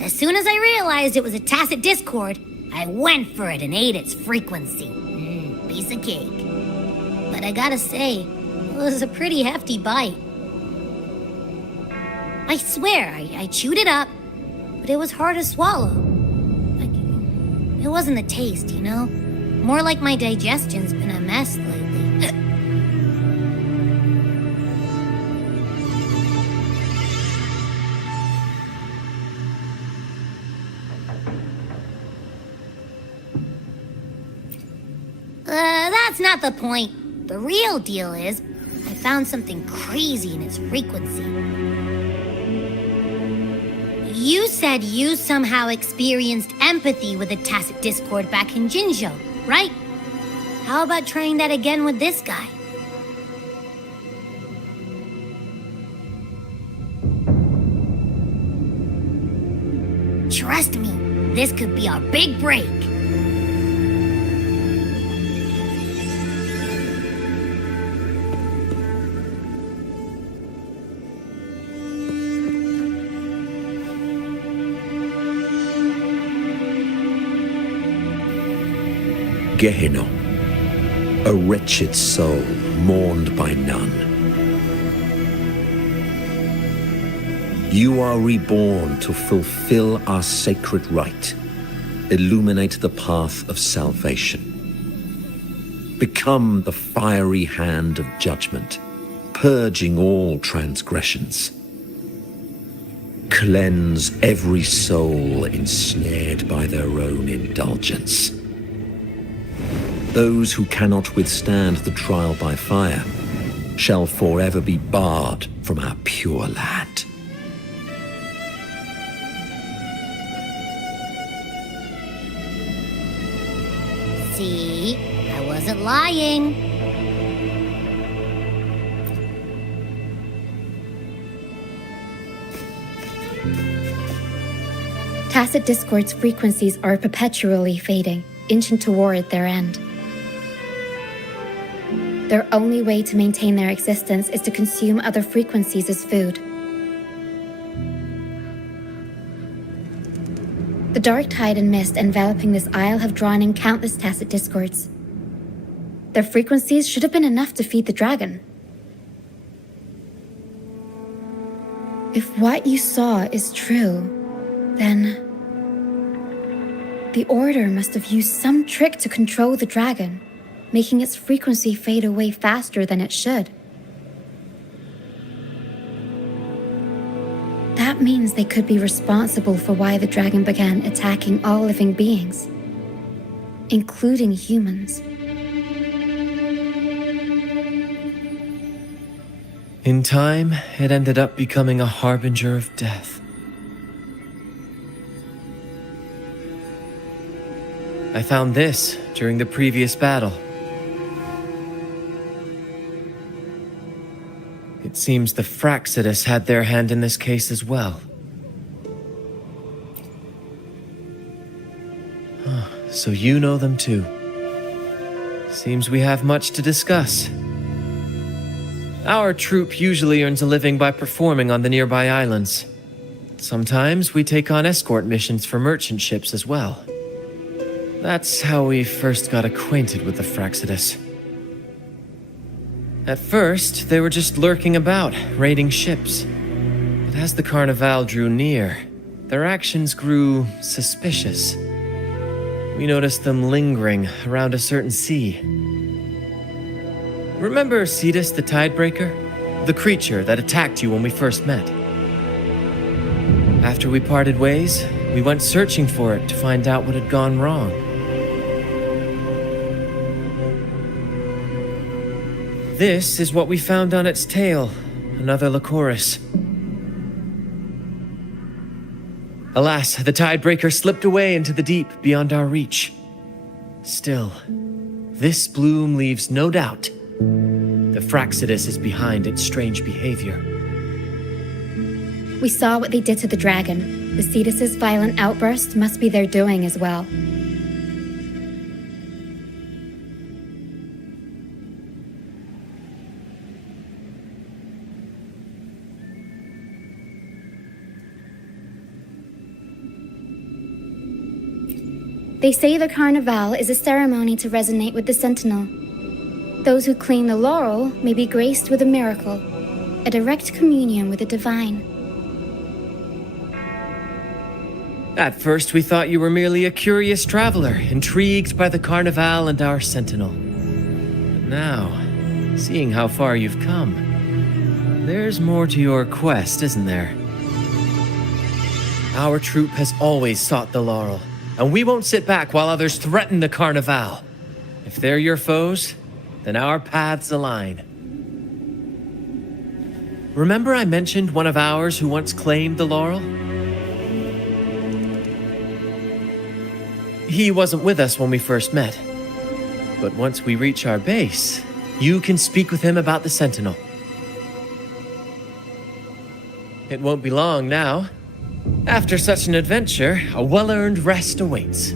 As soon as I realized it was a tacit discord, I went for it and ate its frequency. Piece of cake. But I gotta say, it was a pretty hefty bite. I swear, I chewed it up, but it was hard to swallow. It wasn't the taste, you know? More like my digestion's been a mess lately. That's not the point. The real deal is, I found something crazy in its frequency. You said you somehow experienced empathy with the Tacit Discord back in Jinzhou, right? How about trying that again with this guy? Trust me, this could be our big break. Gehenna, a wretched soul mourned by none. You are reborn to fulfill our sacred rite, illuminate the path of salvation. Become the fiery hand of judgment, purging all transgressions. Cleanse every soul ensnared by their own indulgence. Those who cannot withstand the trial by fire shall forever be barred from our pure land. See, I wasn't lying. Tacit Discord's frequencies are perpetually fading, inching toward their end. Their only way to maintain their existence is to consume other frequencies as food. The dark tide and mist enveloping this isle have drawn in countless Tacit Discords. Their frequencies should have been enough to feed the dragon. If what you saw is true, then the Order must have used some trick to control the dragon, making its frequency fade away faster than it should. That means they could be responsible for why the dragon began attacking all living beings, including humans. In time, it ended up becoming a harbinger of death. I found this during the previous battle. It seems the Fraxidus had their hand in this case as well. So you know them too. Seems we have much to discuss. Our troop usually earns a living by performing on the nearby islands. Sometimes we take on escort missions for merchant ships as well. That's how we first got acquainted with the Fraxidus. At first, they were just lurking about, raiding ships. But as the Carnival drew near, their actions grew suspicious. We noticed them lingering around a certain sea. Remember Cetus the Tidebreaker? The creature that attacked you when we first met? After we parted ways, we went searching for it to find out what had gone wrong. This is what we found on its tail, another Lycoris. Alas, the Tidebreaker slipped away into the deep beyond our reach. Still, this bloom leaves no doubt. The Fraxidus is behind its strange behavior. We saw what they did to the dragon. The Cetus's violent outburst must be their doing as well. They say the Carnival is a ceremony to resonate with the Sentinel. Those who claim the laurel may be graced with a miracle, a direct communion with the divine. At first, we thought you were merely a curious traveler, intrigued by the Carnival and our Sentinel. But now, seeing how far you've come, there's more to your quest, isn't there? Our troop has always sought the laurel, and we won't sit back while others threaten the Carnival. If they're your foes, then our paths align. Remember I mentioned one of ours who once claimed the laurel? He wasn't with us when we first met. But once we reach our base, you can speak with him about the Sentinel. It won't be long now. After such an adventure, a well-earned rest awaits.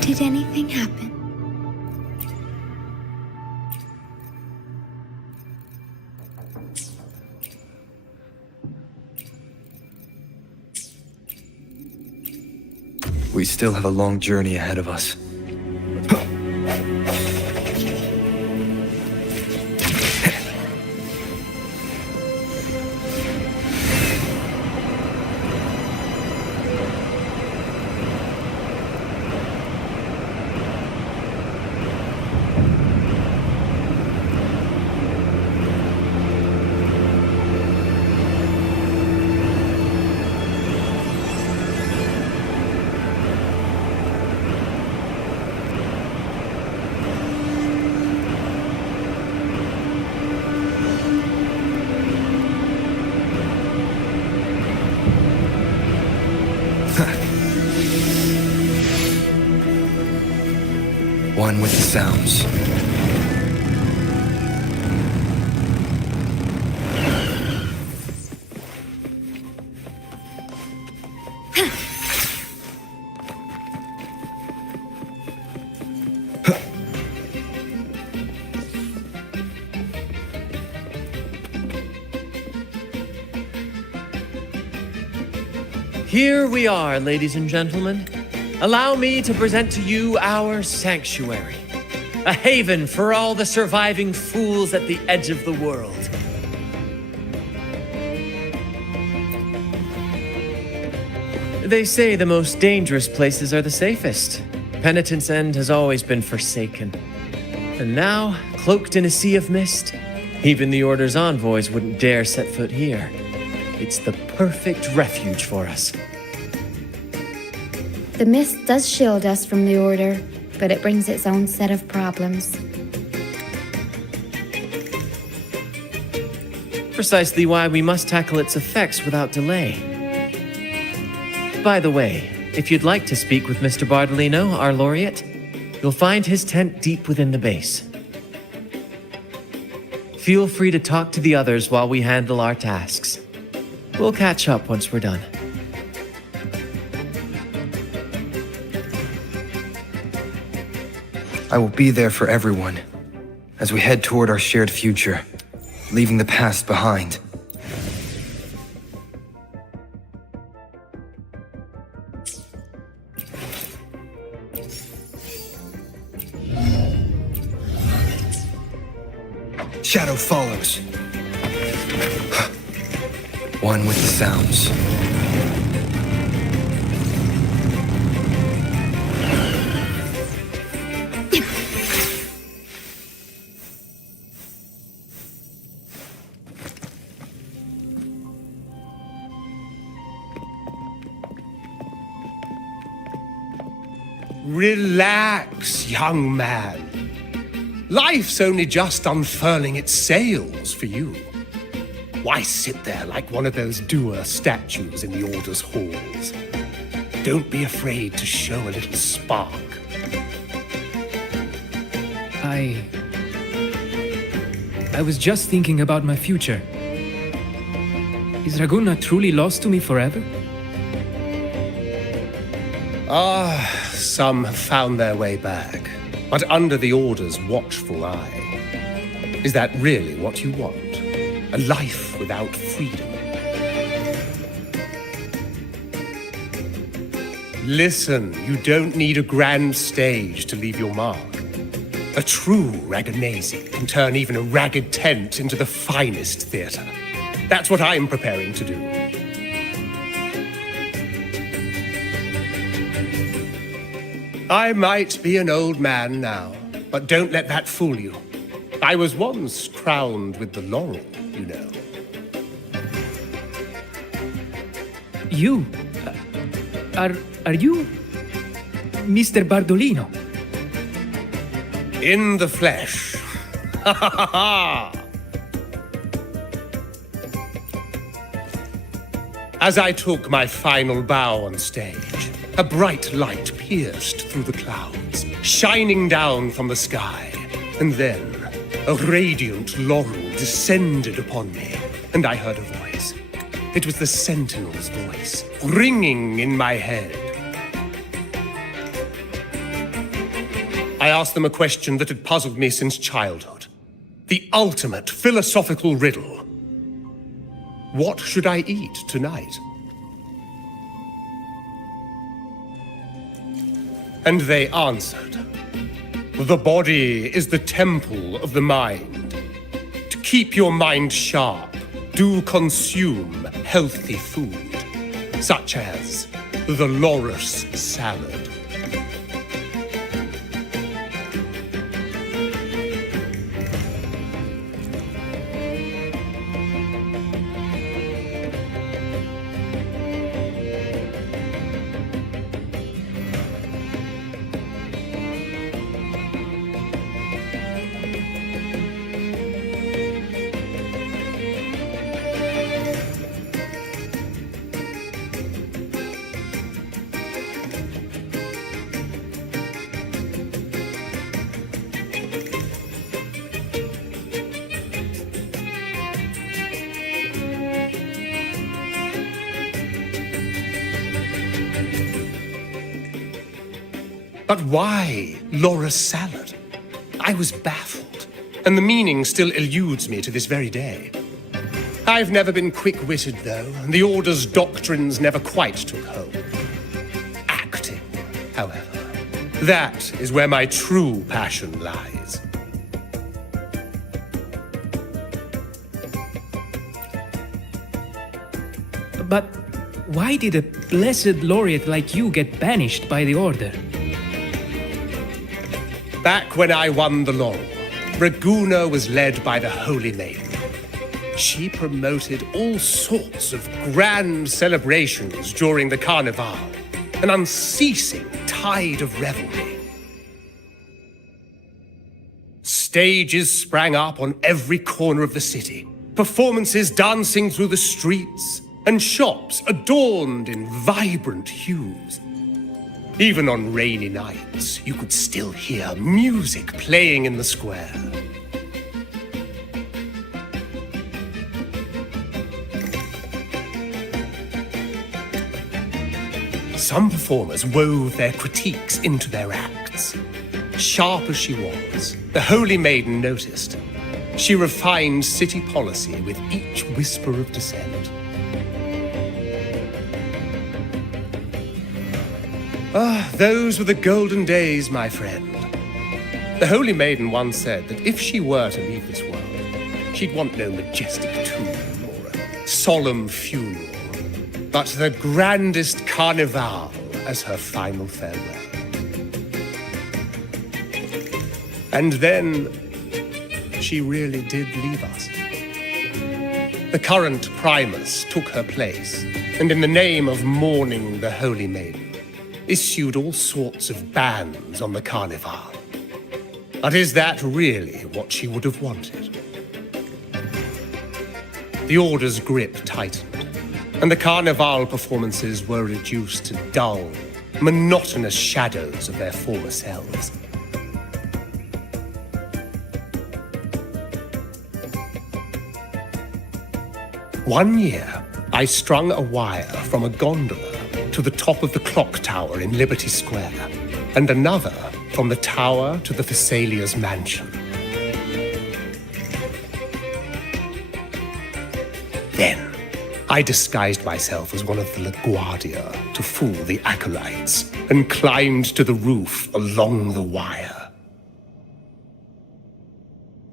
Did anything happen? We still have a long journey ahead of us. One with the sounds. Here we are, ladies and gentlemen. Allow me to present to you our sanctuary, a haven for all the surviving fools at the edge of the world. They say the most dangerous places are the safest. Penitent's End has always been forsaken. And now, cloaked in a sea of mist, even the Order's envoys wouldn't dare set foot here. It's the perfect refuge for us. The mist does shield us from the Order, but it brings its own set of problems. Precisely why we must tackle its effects without delay. By the way, if you'd like to speak with Mr. Bardolino, our laureate, you'll find his tent deep within the base. Feel free to talk to the others while we handle our tasks. We'll catch up once we're done. I will be there for everyone as we head toward our shared future, leaving the past behind. Shadow follows. One with the sounds. Relax, young man. Life's only just unfurling its sails for you. Why sit there like one of those dour statues in the Order's halls? Don't be afraid to show a little spark. I was just thinking about my future. Is Raguna truly lost to me forever? Some have found their way back, but under the Order's watchful eye. Is that really what you want? A life without freedom? Listen, you don't need a grand stage to leave your mark. A true Raganazi can turn even a ragged tent into the finest theatre. That's what I'm preparing to do. I might be an old man now, but don't let that fool you. I was once crowned with the laurel, you know. You? Are you Mr. Bardolino? In the flesh. Ha ha ha ha! As I took my final bow on stage, a bright light pierced through the clouds, shining down from the sky, and then a radiant laurel descended upon me, and I heard a voice. It was the Sentinel's voice, ringing in my head. I asked them a question that had puzzled me since childhood. The ultimate philosophical riddle. What should I eat tonight? And they answered, the body is the temple of the mind. To keep your mind sharp, do consume healthy food, such as the loris salad. But why Laura's salad? I was baffled, and the meaning still eludes me to this very day. I've never been quick-witted, though, and the Order's doctrines never quite took hold. Acting, however, that is where my true passion lies. But why did a blessed laureate like you get banished by the Order? Back when I won the laurel, Raguna was led by the Holy Maiden. She promoted all sorts of grand celebrations during the Carnival, an unceasing tide of revelry. Stages sprang up on every corner of the city, performances dancing through the streets, and shops adorned in vibrant hues. Even on rainy nights, you could still hear music playing in the square. Some performers wove their critiques into their acts. Sharp as she was, the Holy Maiden noticed. She refined city policy with each whisper of dissent. Those were the golden days, my friend. The Holy Maiden once said that if she were to leave this world, She'd want no majestic tomb or a solemn funeral, but the grandest carnival as her final farewell. And then she really did leave us. The current Primus took her place, and in the name of mourning the Holy Maiden, issued all sorts of bans on the Carnival. But is that really what she would have wanted? The Order's grip tightened, and the Carnival performances were reduced to dull, monotonous shadows of their former selves. One year, I strung a wire from a gondola to the top of the clock tower in Liberty Square, and another from the tower to the Thessalia's mansion. Then, I disguised myself as one of the LaGuardia to fool the acolytes, and climbed to the roof along the wire.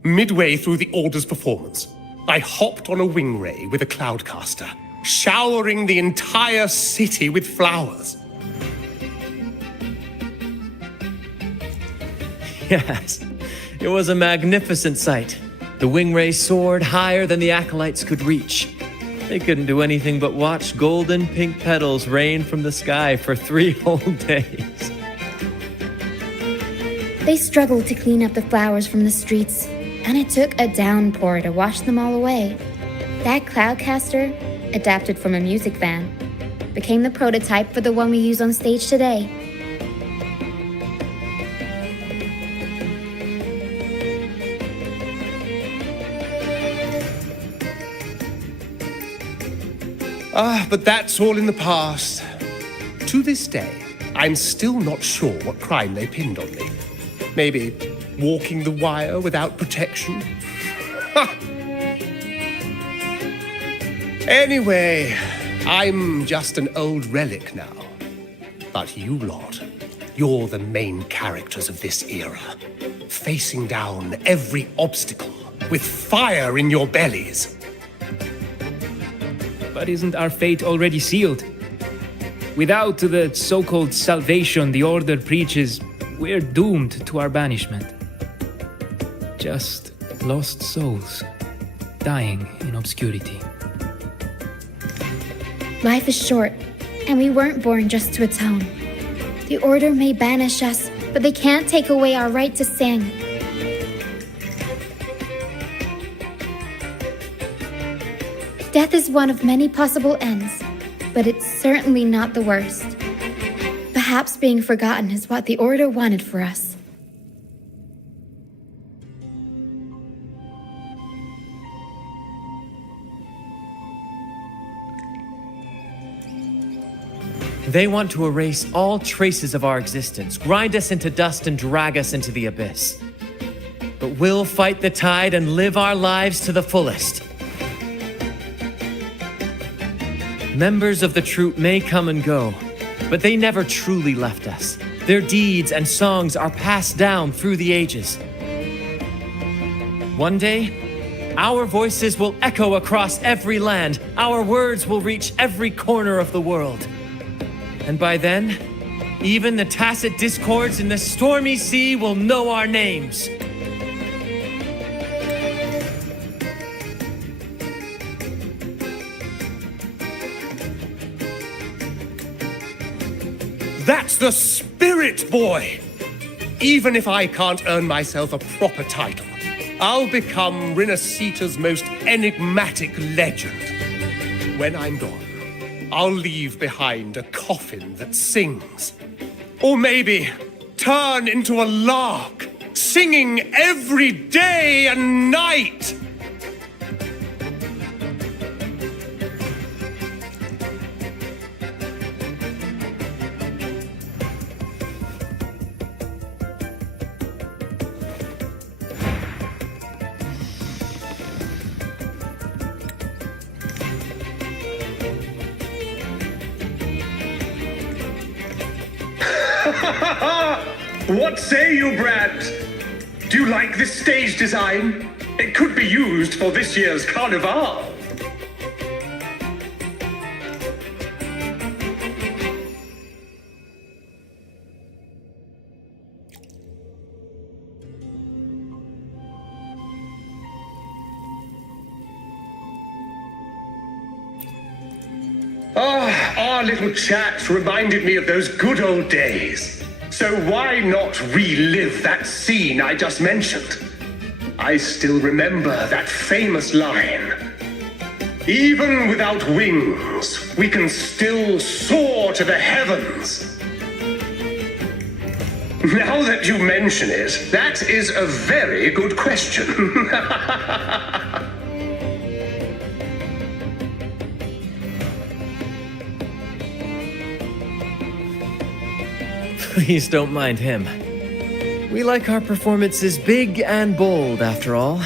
Midway through the Order's performance, I hopped on a wing ray with a cloudcaster, showering the entire city with flowers. Yes, it was a magnificent sight. The wing ray soared higher than the acolytes could reach. They couldn't do anything but watch golden pink petals rain from the sky for 3 whole days. They struggled to clean up the flowers from the streets, and it took a downpour to wash them all away. That cloudcaster, adapted from a music van, became the prototype for the one we use on stage today. But that's all in the past. To this day, I'm still not sure what crime they pinned on me. Maybe walking the wire without protection? Anyway, I'm just an old relic now. But you lot, you're the main characters of this era, facing down every obstacle with fire in your bellies. But isn't our fate already sealed? Without the so-called salvation the Order preaches, we're doomed to our banishment. Just lost souls, dying in obscurity. Life is short, and we weren't born just to atone. The Order may banish us, but they can't take away our right to sing. Death is one of many possible ends, but it's certainly not the worst. Perhaps being forgotten is what the Order wanted for us. They want to erase all traces of our existence, grind us into dust and drag us into the abyss. But we'll fight the tide and live our lives to the fullest. Members of the troupe may come and go, but they never truly left us. Their deeds and songs are passed down through the ages. One day, our voices will echo across every land. Our words will reach every corner of the world. And by then, even the tacit discords in the stormy sea will know our names. That's the spirit, boy! Even if I can't earn myself a proper title, I'll become Rinasita's most enigmatic legend. When I'm gone, I'll leave behind a coffin that sings. Or maybe turn into a lark, singing every day and night! What say you, Brad? Do you like this stage design? It could be used for this year's carnival. Our little chat reminded me of those good old days. So why not relive that scene I just mentioned? I still remember that famous line. Even without wings, we can still soar to the heavens. Now that you mention it, that is a very good question. Please don't mind him. We like our performances big and bold, after all.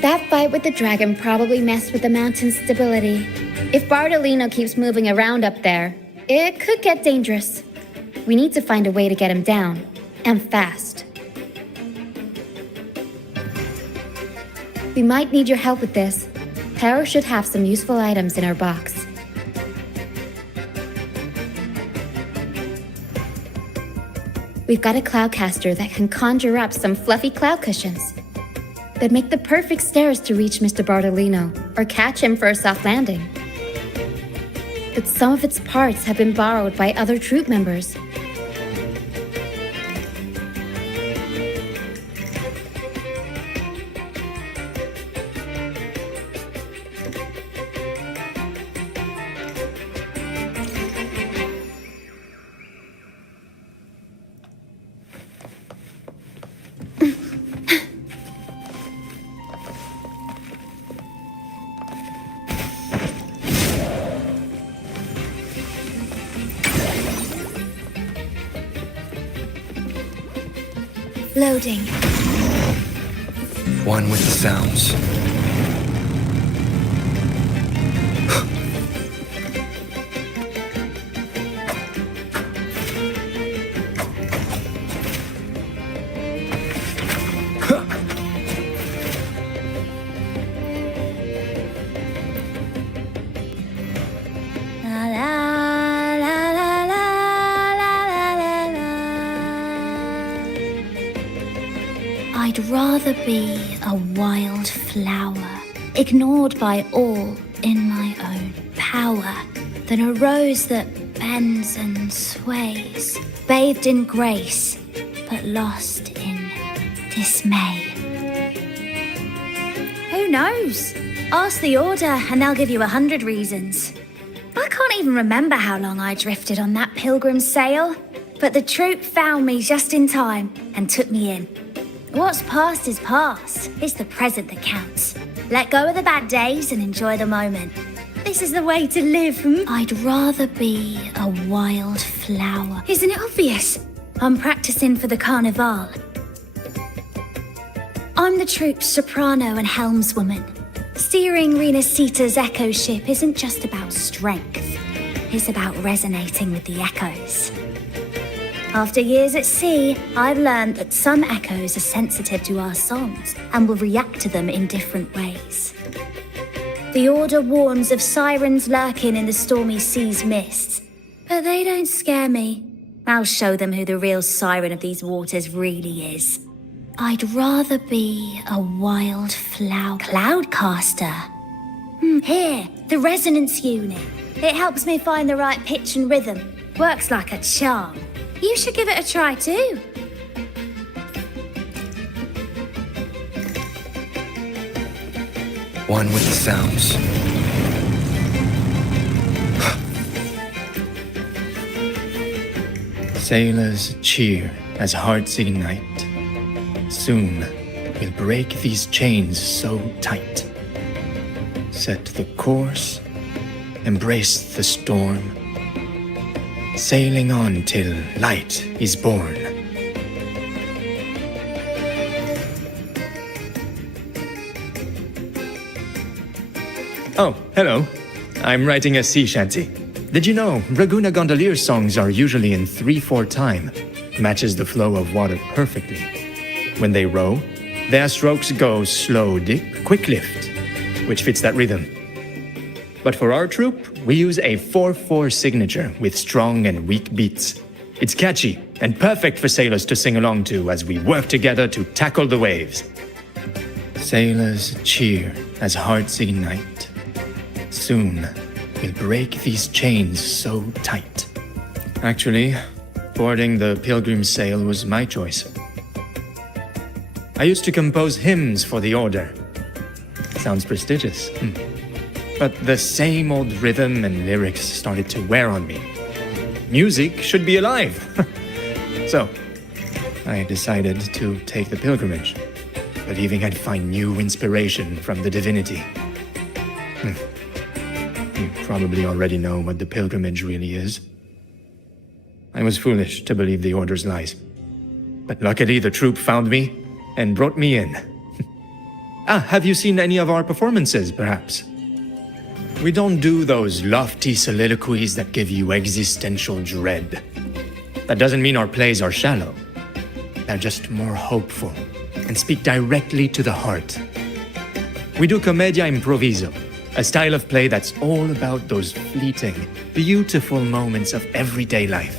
That fight with the dragon probably messed with the mountain's stability. If Bardolino keeps moving around up there, it could get dangerous. We need to find a way to get him down, and fast. We might need your help with this. Power should have some useful items in our box. We've got a cloudcaster that can conjure up some fluffy cloud cushions. They'd make the perfect stairs to reach Mr. Bardolino, or catch him for a soft landing. But some of its parts have been borrowed by other troop members. Loading. One with the sounds. I'd rather be a wild flower, ignored by all in my own power, than a rose that bends and sways, bathed in grace, but lost in dismay. Who knows? Ask the Order and they'll give you 100 reasons. I can't even remember how long I drifted on that pilgrim's sail, but the troop found me just in time and took me in. What's past is past. It's the present that counts. Let go of the bad days and enjoy the moment. This is the way to live. I'd rather be a wild flower. Isn't it obvious? I'm practicing for the carnival. I'm the troop's soprano and helmswoman. Steering Rena Sita's echo ship isn't just about strength. It's about resonating with the echoes. After years at sea, I've learned that some echoes are sensitive to our songs and will react to them in different ways. The Order warns of sirens lurking in the stormy sea's mists, but they don't scare me. I'll show them who the real siren of these waters really is. I'd rather be a wild flower. Cloudcaster. Here, the resonance unit. It helps me find the right pitch and rhythm. Works like a charm. You should give it a try too. One with the sounds. Sailors cheer as hearts ignite. Soon we'll break these chains so tight. Set the course, embrace the storm. Sailing on till light is born. Oh, hello. I'm writing a sea shanty. Did you know Raguna Gondolier songs are usually in 3/4 time? Matches the flow of water perfectly. When they row, their strokes go slow dip, quick lift, which fits that rhythm. But for our troupe, we use a 4/4 signature with strong and weak beats. It's catchy and perfect for sailors to sing along to as we work together to tackle the waves. Sailors cheer as hearts ignite. Soon, we'll break these chains so tight. Actually, boarding the Pilgrim sail was my choice. I used to compose hymns for the order. Sounds prestigious. But the same old rhythm and lyrics started to wear on me. Music should be alive. So, I decided to take the pilgrimage, believing I'd find new inspiration from the divinity. You probably already know what the pilgrimage really is. I was foolish to believe the order's lies. But luckily the troupe found me and brought me in. Have you seen any of our performances, perhaps? We don't do those lofty soliloquies that give you existential dread. That doesn't mean our plays are shallow. They're just more hopeful and speak directly to the heart. We do commedia improviso, a style of play that's all about those fleeting, beautiful moments of everyday life.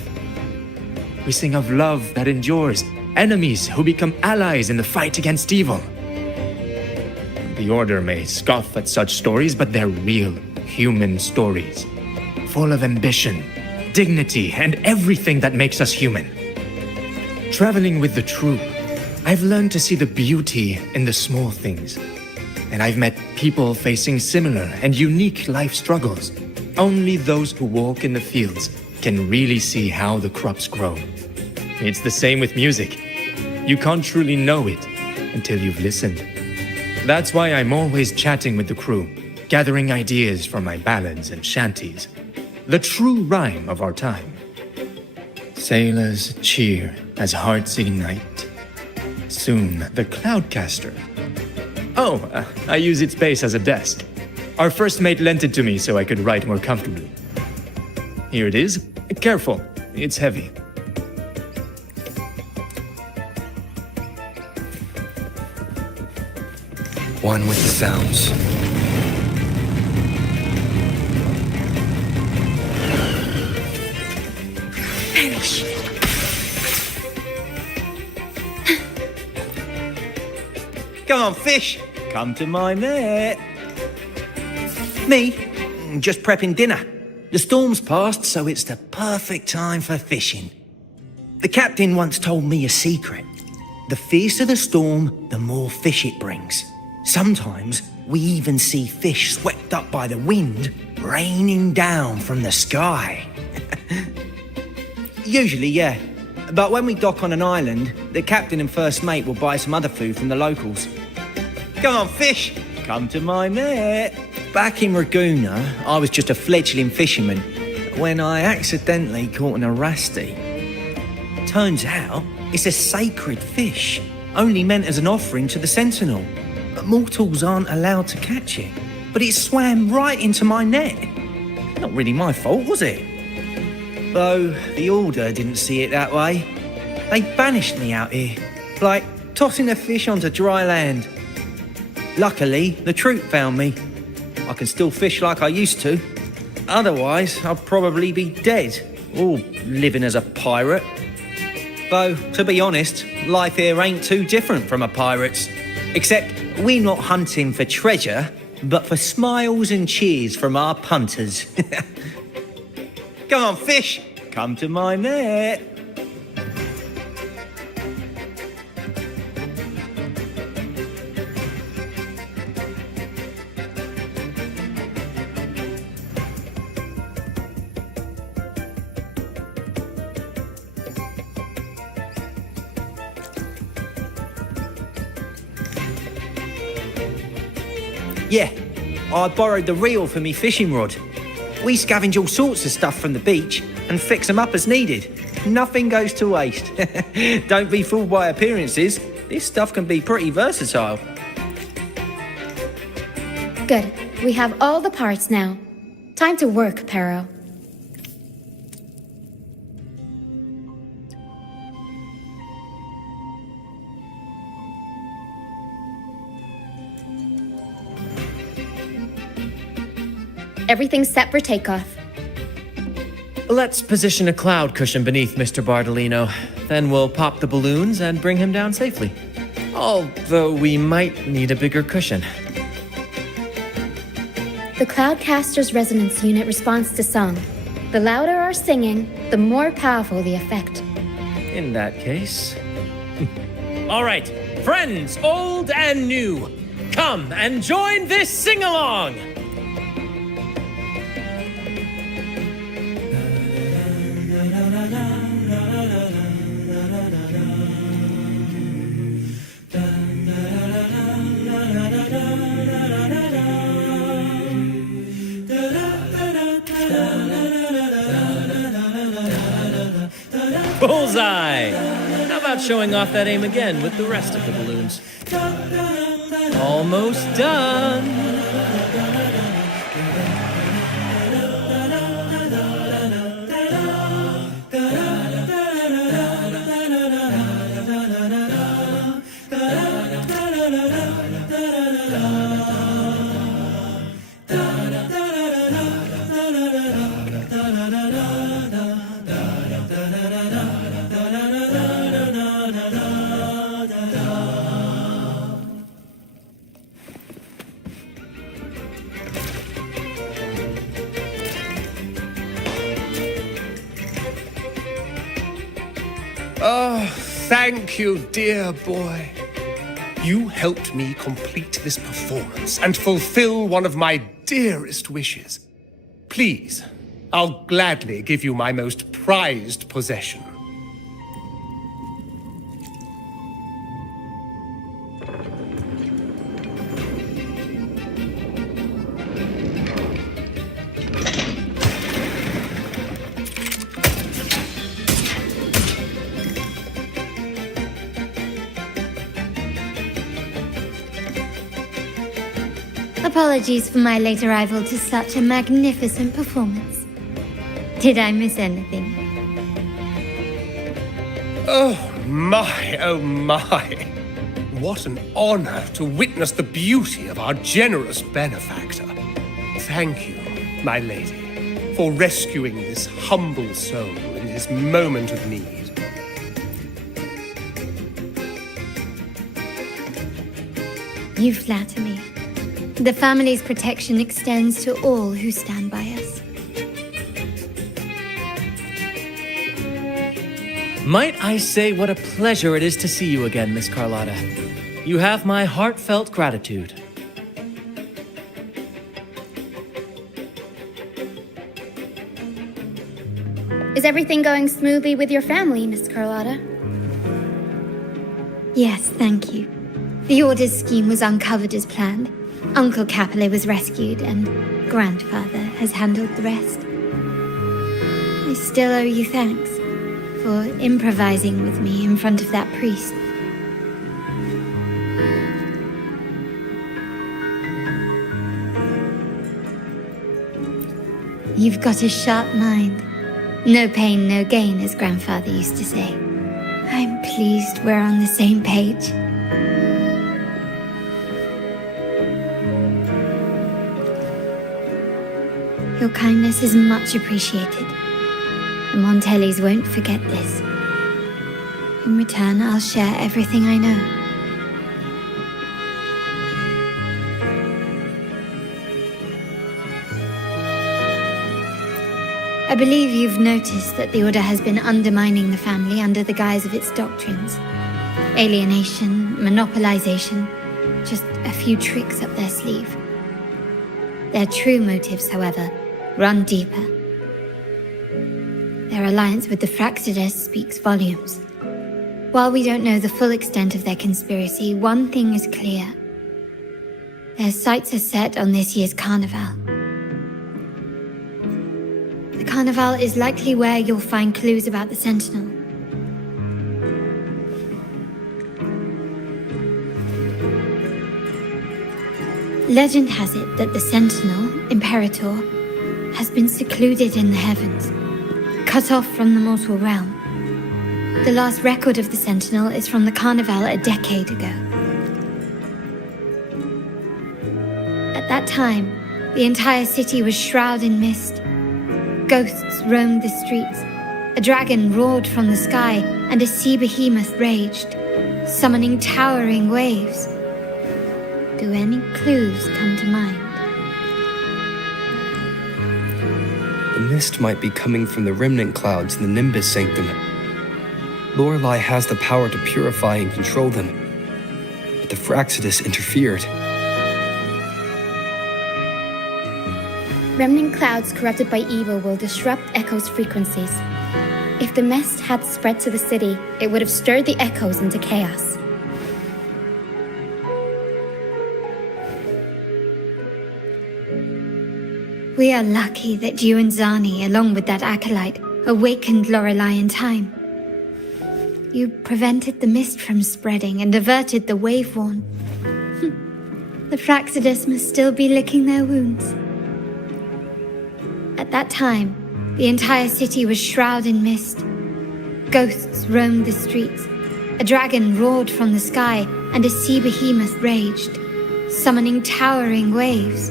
We sing of love that endures, enemies who become allies in the fight against evil. The Order may scoff at such stories, but they're real, human stories, full of ambition, dignity, and everything that makes us human. Traveling with the troupe, I've learned to see the beauty in the small things. And I've met people facing similar and unique life struggles. Only those who walk in the fields can really see how the crops grow. It's the same with music. You can't truly know it until you've listened. That's why I'm always chatting with the crew, gathering ideas from my ballads and shanties. The true rhyme of our time. Sailors cheer as hearts ignite. Soon, the Cloudcaster. I use its base as a desk. Our first mate lent it to me so I could write more comfortably. Here it is. Careful, it's heavy. One with the sounds. Perish. Come on, fish. Come to my net. Me? Just prepping dinner. The storm's passed, so it's the perfect time for fishing. The captain once told me a secret. The fiercer the storm, the more fish it brings. Sometimes we even see fish swept up by the wind, raining down from the sky. Usually, yeah. But when we dock on an island, the captain and first mate will buy some other food from the locals. Come on, fish! Come to my net. Back in Raguna, I was just a fledgling fisherman when I accidentally caught an arasti. Turns out, it's a sacred fish, only meant as an offering to the Sentinel. Mortals aren't allowed to catch it, but it swam right into my net. Not really my fault, was it? Though the Order didn't see it that way. They banished me out here, like tossing a fish onto dry land. Luckily, the troupe found me. I can still fish like I used to. Otherwise, I'd probably be dead, or living as a pirate. Though, to be honest, life here ain't too different from a pirate's. Except we're not hunting for treasure, but for smiles and cheers from our punters. Come on, fish! Come to my net. Yeah, I borrowed the reel for me fishing rod. We scavenge all sorts of stuff from the beach and fix them up as needed. Nothing goes to waste. Don't be fooled by appearances. This stuff can be pretty versatile. Good. We have all the parts now. Time to work, Pero. Everything's set for takeoff. Let's position a cloud cushion beneath Mr. Bardolino. Then we'll pop the balloons and bring him down safely. Although we might need a bigger cushion. The Cloudcaster's resonance unit responds to song. The louder our singing, the more powerful the effect. In that case... All right, friends, old and new, come and join this sing-along! Bullseye! How about showing off that aim again with the rest of the balloons? Almost done! Oh, thank you, dear boy. You helped me complete this performance and fulfill one of my dearest wishes. Please, I'll gladly give you my most prized possession. Apologies for my late arrival to such a magnificent performance. Did I miss anything? Oh my, oh my. What an honor to witness the beauty of our generous benefactor. Thank you, my lady, for rescuing this humble soul in his moment of need. You flatter me. The family's protection extends to all who stand by us. Might I say what a pleasure it is to see you again, Miss Carlotta. You have my heartfelt gratitude. Is everything going smoothly with your family, Miss Carlotta? Yes, thank you. The Order's scheme was uncovered as planned. Uncle Capilet was rescued, and Grandfather has handled the rest. I still owe you thanks for improvising with me in front of that priest. You've got a sharp mind. No pain, no gain, as Grandfather used to say. I'm pleased we're on the same page. Your kindness is much appreciated. The Montellis won't forget this. In return, I'll share everything I know. I believe you've noticed that the Order has been undermining the family under the guise of its doctrines. Alienation, monopolization, just a few tricks up their sleeve. Their true motives, however, run deeper. Their alliance with the Fraxides speaks volumes. While we don't know the full extent of their conspiracy, one thing is clear. Their sights are set on this year's carnival. The carnival is likely where you'll find clues about the Sentinel. Legend has it that the Sentinel, Imperator, has been secluded in the heavens, cut off from the mortal realm. The last record of the Sentinel is from the Carnival a decade ago. At that time, the entire city was shrouded in mist. Ghosts roamed the streets. A dragon roared from the sky, and a sea behemoth raged, summoning towering waves. Do any clues come to mind? The mist might be coming from the remnant clouds in the Nimbus Sanctum. Lorelei has the power to purify and control them, but the Fraxidus interfered. Remnant clouds corrupted by evil will disrupt Echo's frequencies. If the mist had spread to the city, it would have stirred the echoes into chaos. We are lucky that you and Zani, along with that acolyte, awakened Lorelei in time. You prevented the mist from spreading and averted the wave-worn. The Fraxidus must still be licking their wounds. At that time, the entire city was shrouded in mist. Ghosts roamed the streets. A dragon roared from the sky, and a sea behemoth raged, summoning towering waves.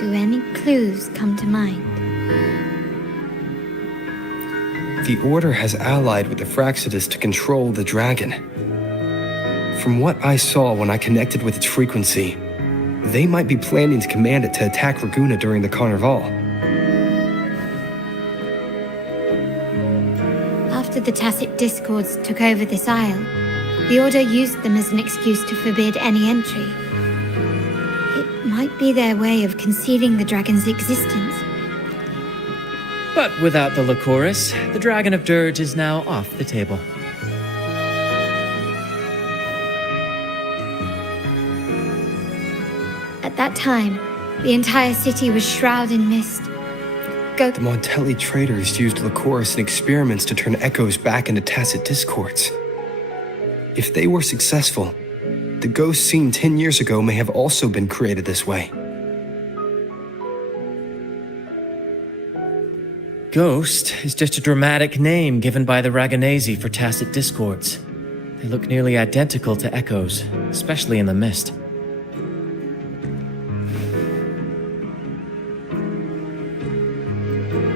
Do any clues come to mind? The Order has allied with the Fraxidus to control the dragon. From what I saw when I connected with its frequency, they might be planning to command it to attack Raguna during the Carnival. After the Tacit Discords took over this isle, the Order used them as an excuse to forbid any entry. It might be their way of concealing the dragon's existence. But without the Lycoris, the Dragon of Dirge is now off the table. At that time, the entire city was shrouded in mist. The Montelli traders used Lycoris in experiments to turn echoes back into Tacit Discords. If they were successful, the ghosts seen 10 years ago may have also been created this way. Ghost is just a dramatic name given by the Raganesi for Tacit Discords. They look nearly identical to echoes, especially in the mist.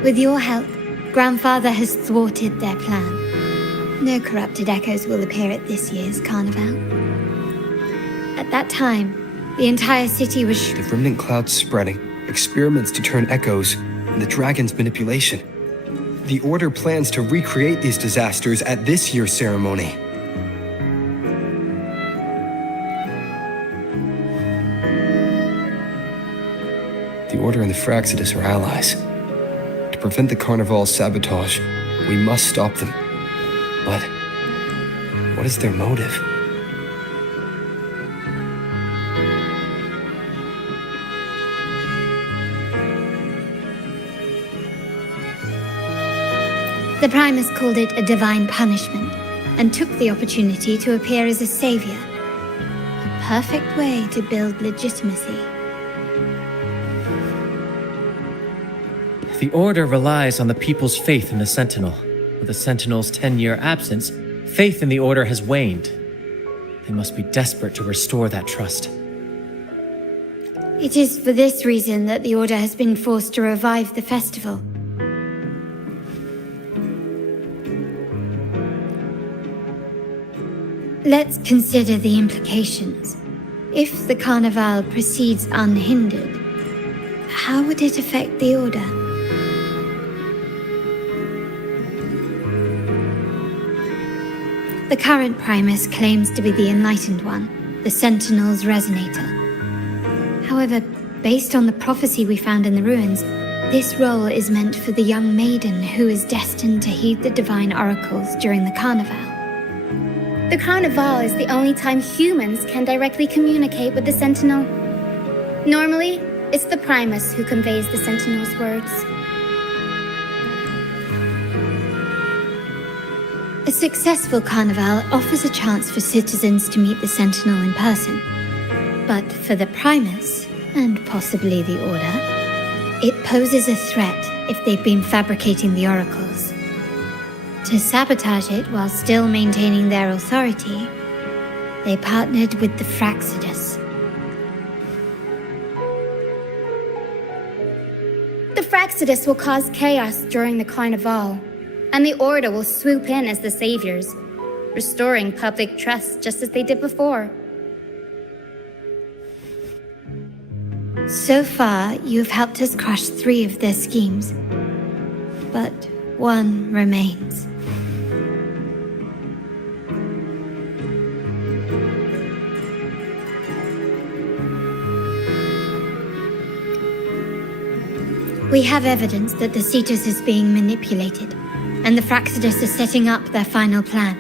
With your help, Grandfather has thwarted their plan. No corrupted echoes will appear at this year's Carnival. At that time, the entire city was The remnant clouds spreading, experiments to turn echoes, and the dragon's manipulation. The Order plans to recreate these disasters at this year's ceremony. The Order and the Fraxidus are allies. To prevent the Carnival's sabotage, we must stop them. But what is their motive? The Primus called it a divine punishment and took the opportunity to appear as a savior. A perfect way to build legitimacy. The Order relies on the people's faith in the Sentinel. With the Sentinel's 10-year absence, faith in the Order has waned. They must be desperate to restore that trust. It is for this reason that the Order has been forced to revive the festival. Let's consider the implications. If the Carnival proceeds unhindered, how would it affect the Order? The current Primus claims to be the Enlightened One, the Sentinel's Resonator. However, based on the prophecy we found in the ruins, this role is meant for the young maiden who is destined to heed the divine oracles during the Carnival. The Carnival is the only time humans can directly communicate with the Sentinel. Normally, it's the Primus who conveys the Sentinel's words. A successful Carnival offers a chance for citizens to meet the Sentinel in person. But for the Primus, and possibly the Order, it poses a threat if they've been fabricating the oracles. To sabotage it while still maintaining their authority, they partnered with the Fraxidus. The Fraxidus will cause chaos during the Carnival, and the Order will swoop in as the saviors, restoring public trust just as they did before. So far, you've helped us crush 3 of their schemes, but one remains. We have evidence that the Cetus is being manipulated, and the Fraxidus are setting up their final plan.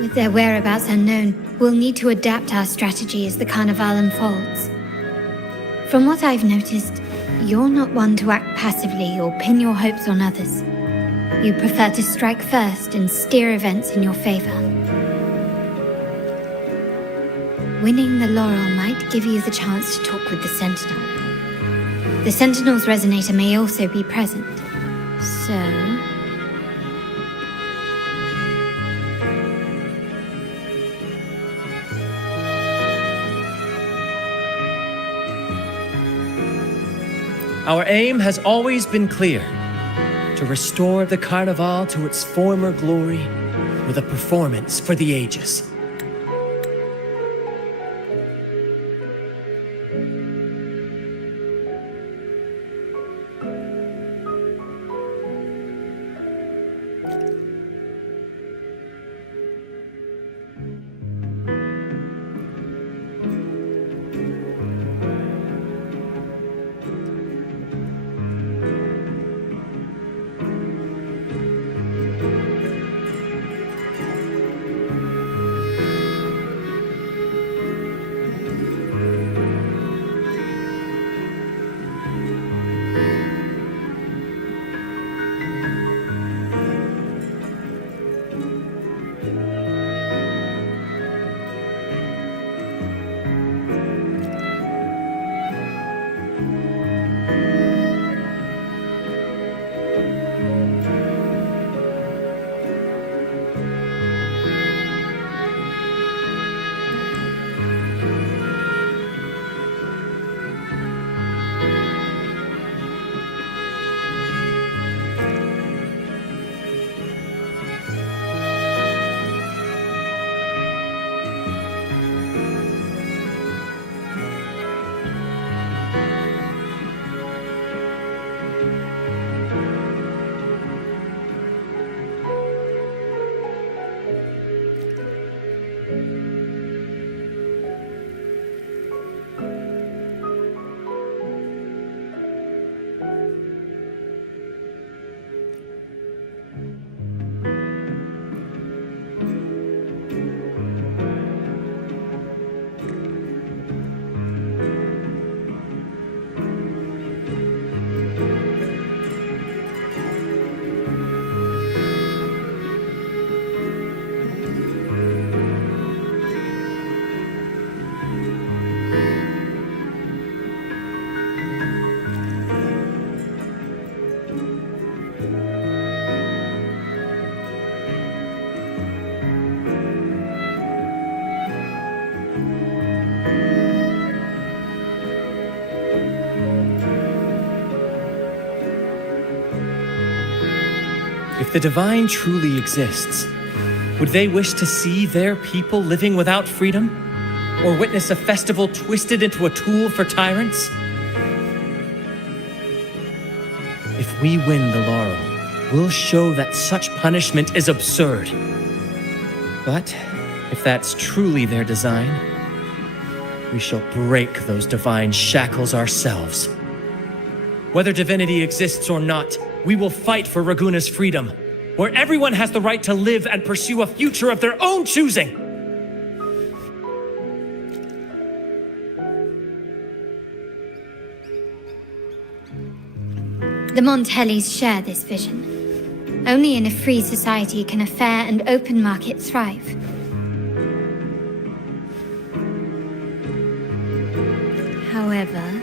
With their whereabouts unknown, we'll need to adapt our strategy as the Carnival unfolds. From what I've noticed, you're not one to act passively or pin your hopes on others. You prefer to strike first and steer events in your favor. Winning the laurel might give you the chance to talk with the Sentinel. The Sentinel's resonator may also be present, so... Our aim has always been clear: to restore the Carnival to its former glory with a performance for the ages. If the Divine truly exists, would they wish to see their people living without freedom? Or witness a festival twisted into a tool for tyrants? If we win the laurel, we'll show that such punishment is absurd. But if that's truly their design, we shall break those divine shackles ourselves. Whether divinity exists or not, we will fight for Raguna's freedom, where everyone has the right to live and pursue a future of their own choosing. The Montellis share this vision. Only in a free society can a fair and open market thrive. However,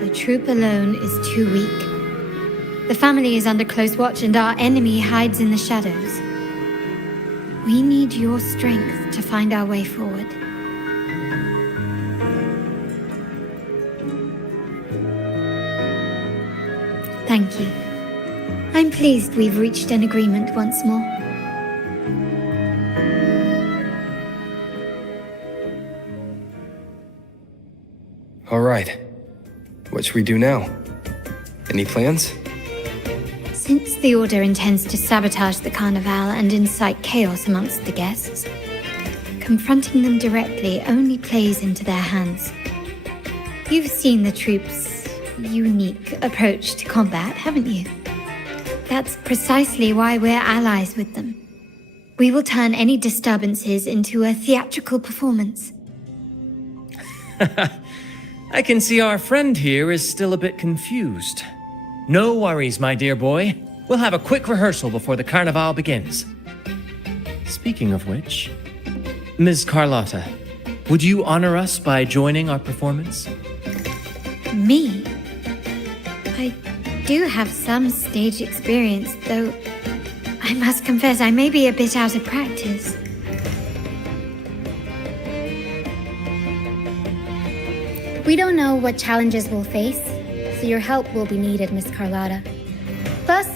the troop alone is too weak. The family is under close watch and our enemy hides in the shadows. We need your strength to find our way forward. Thank you. I'm pleased we've reached an agreement once more. All right. What should we do now? Any plans? Since the Order intends to sabotage the Carnival and incite chaos amongst the guests, confronting them directly only plays into their hands. You've seen the troops' unique approach to combat, haven't you? That's precisely why we're allies with them. We will turn any disturbances into a theatrical performance. I can see our friend here is still a bit confused. No worries, my dear boy. We'll have a quick rehearsal before the Carnival begins. Speaking of which, Ms. Carlotta, would you honor us by joining our performance? Me? I do have some stage experience, though I must confess I may be a bit out of practice. We don't know what challenges we'll face, so your help will be needed, Miss Carlotta. Plus,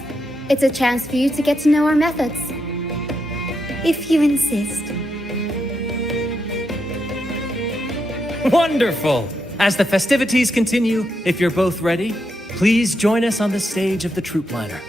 it's a chance for you to get to know our methods. If you insist. Wonderful! As the festivities continue, if you're both ready, please join us on the stage of the troop liner.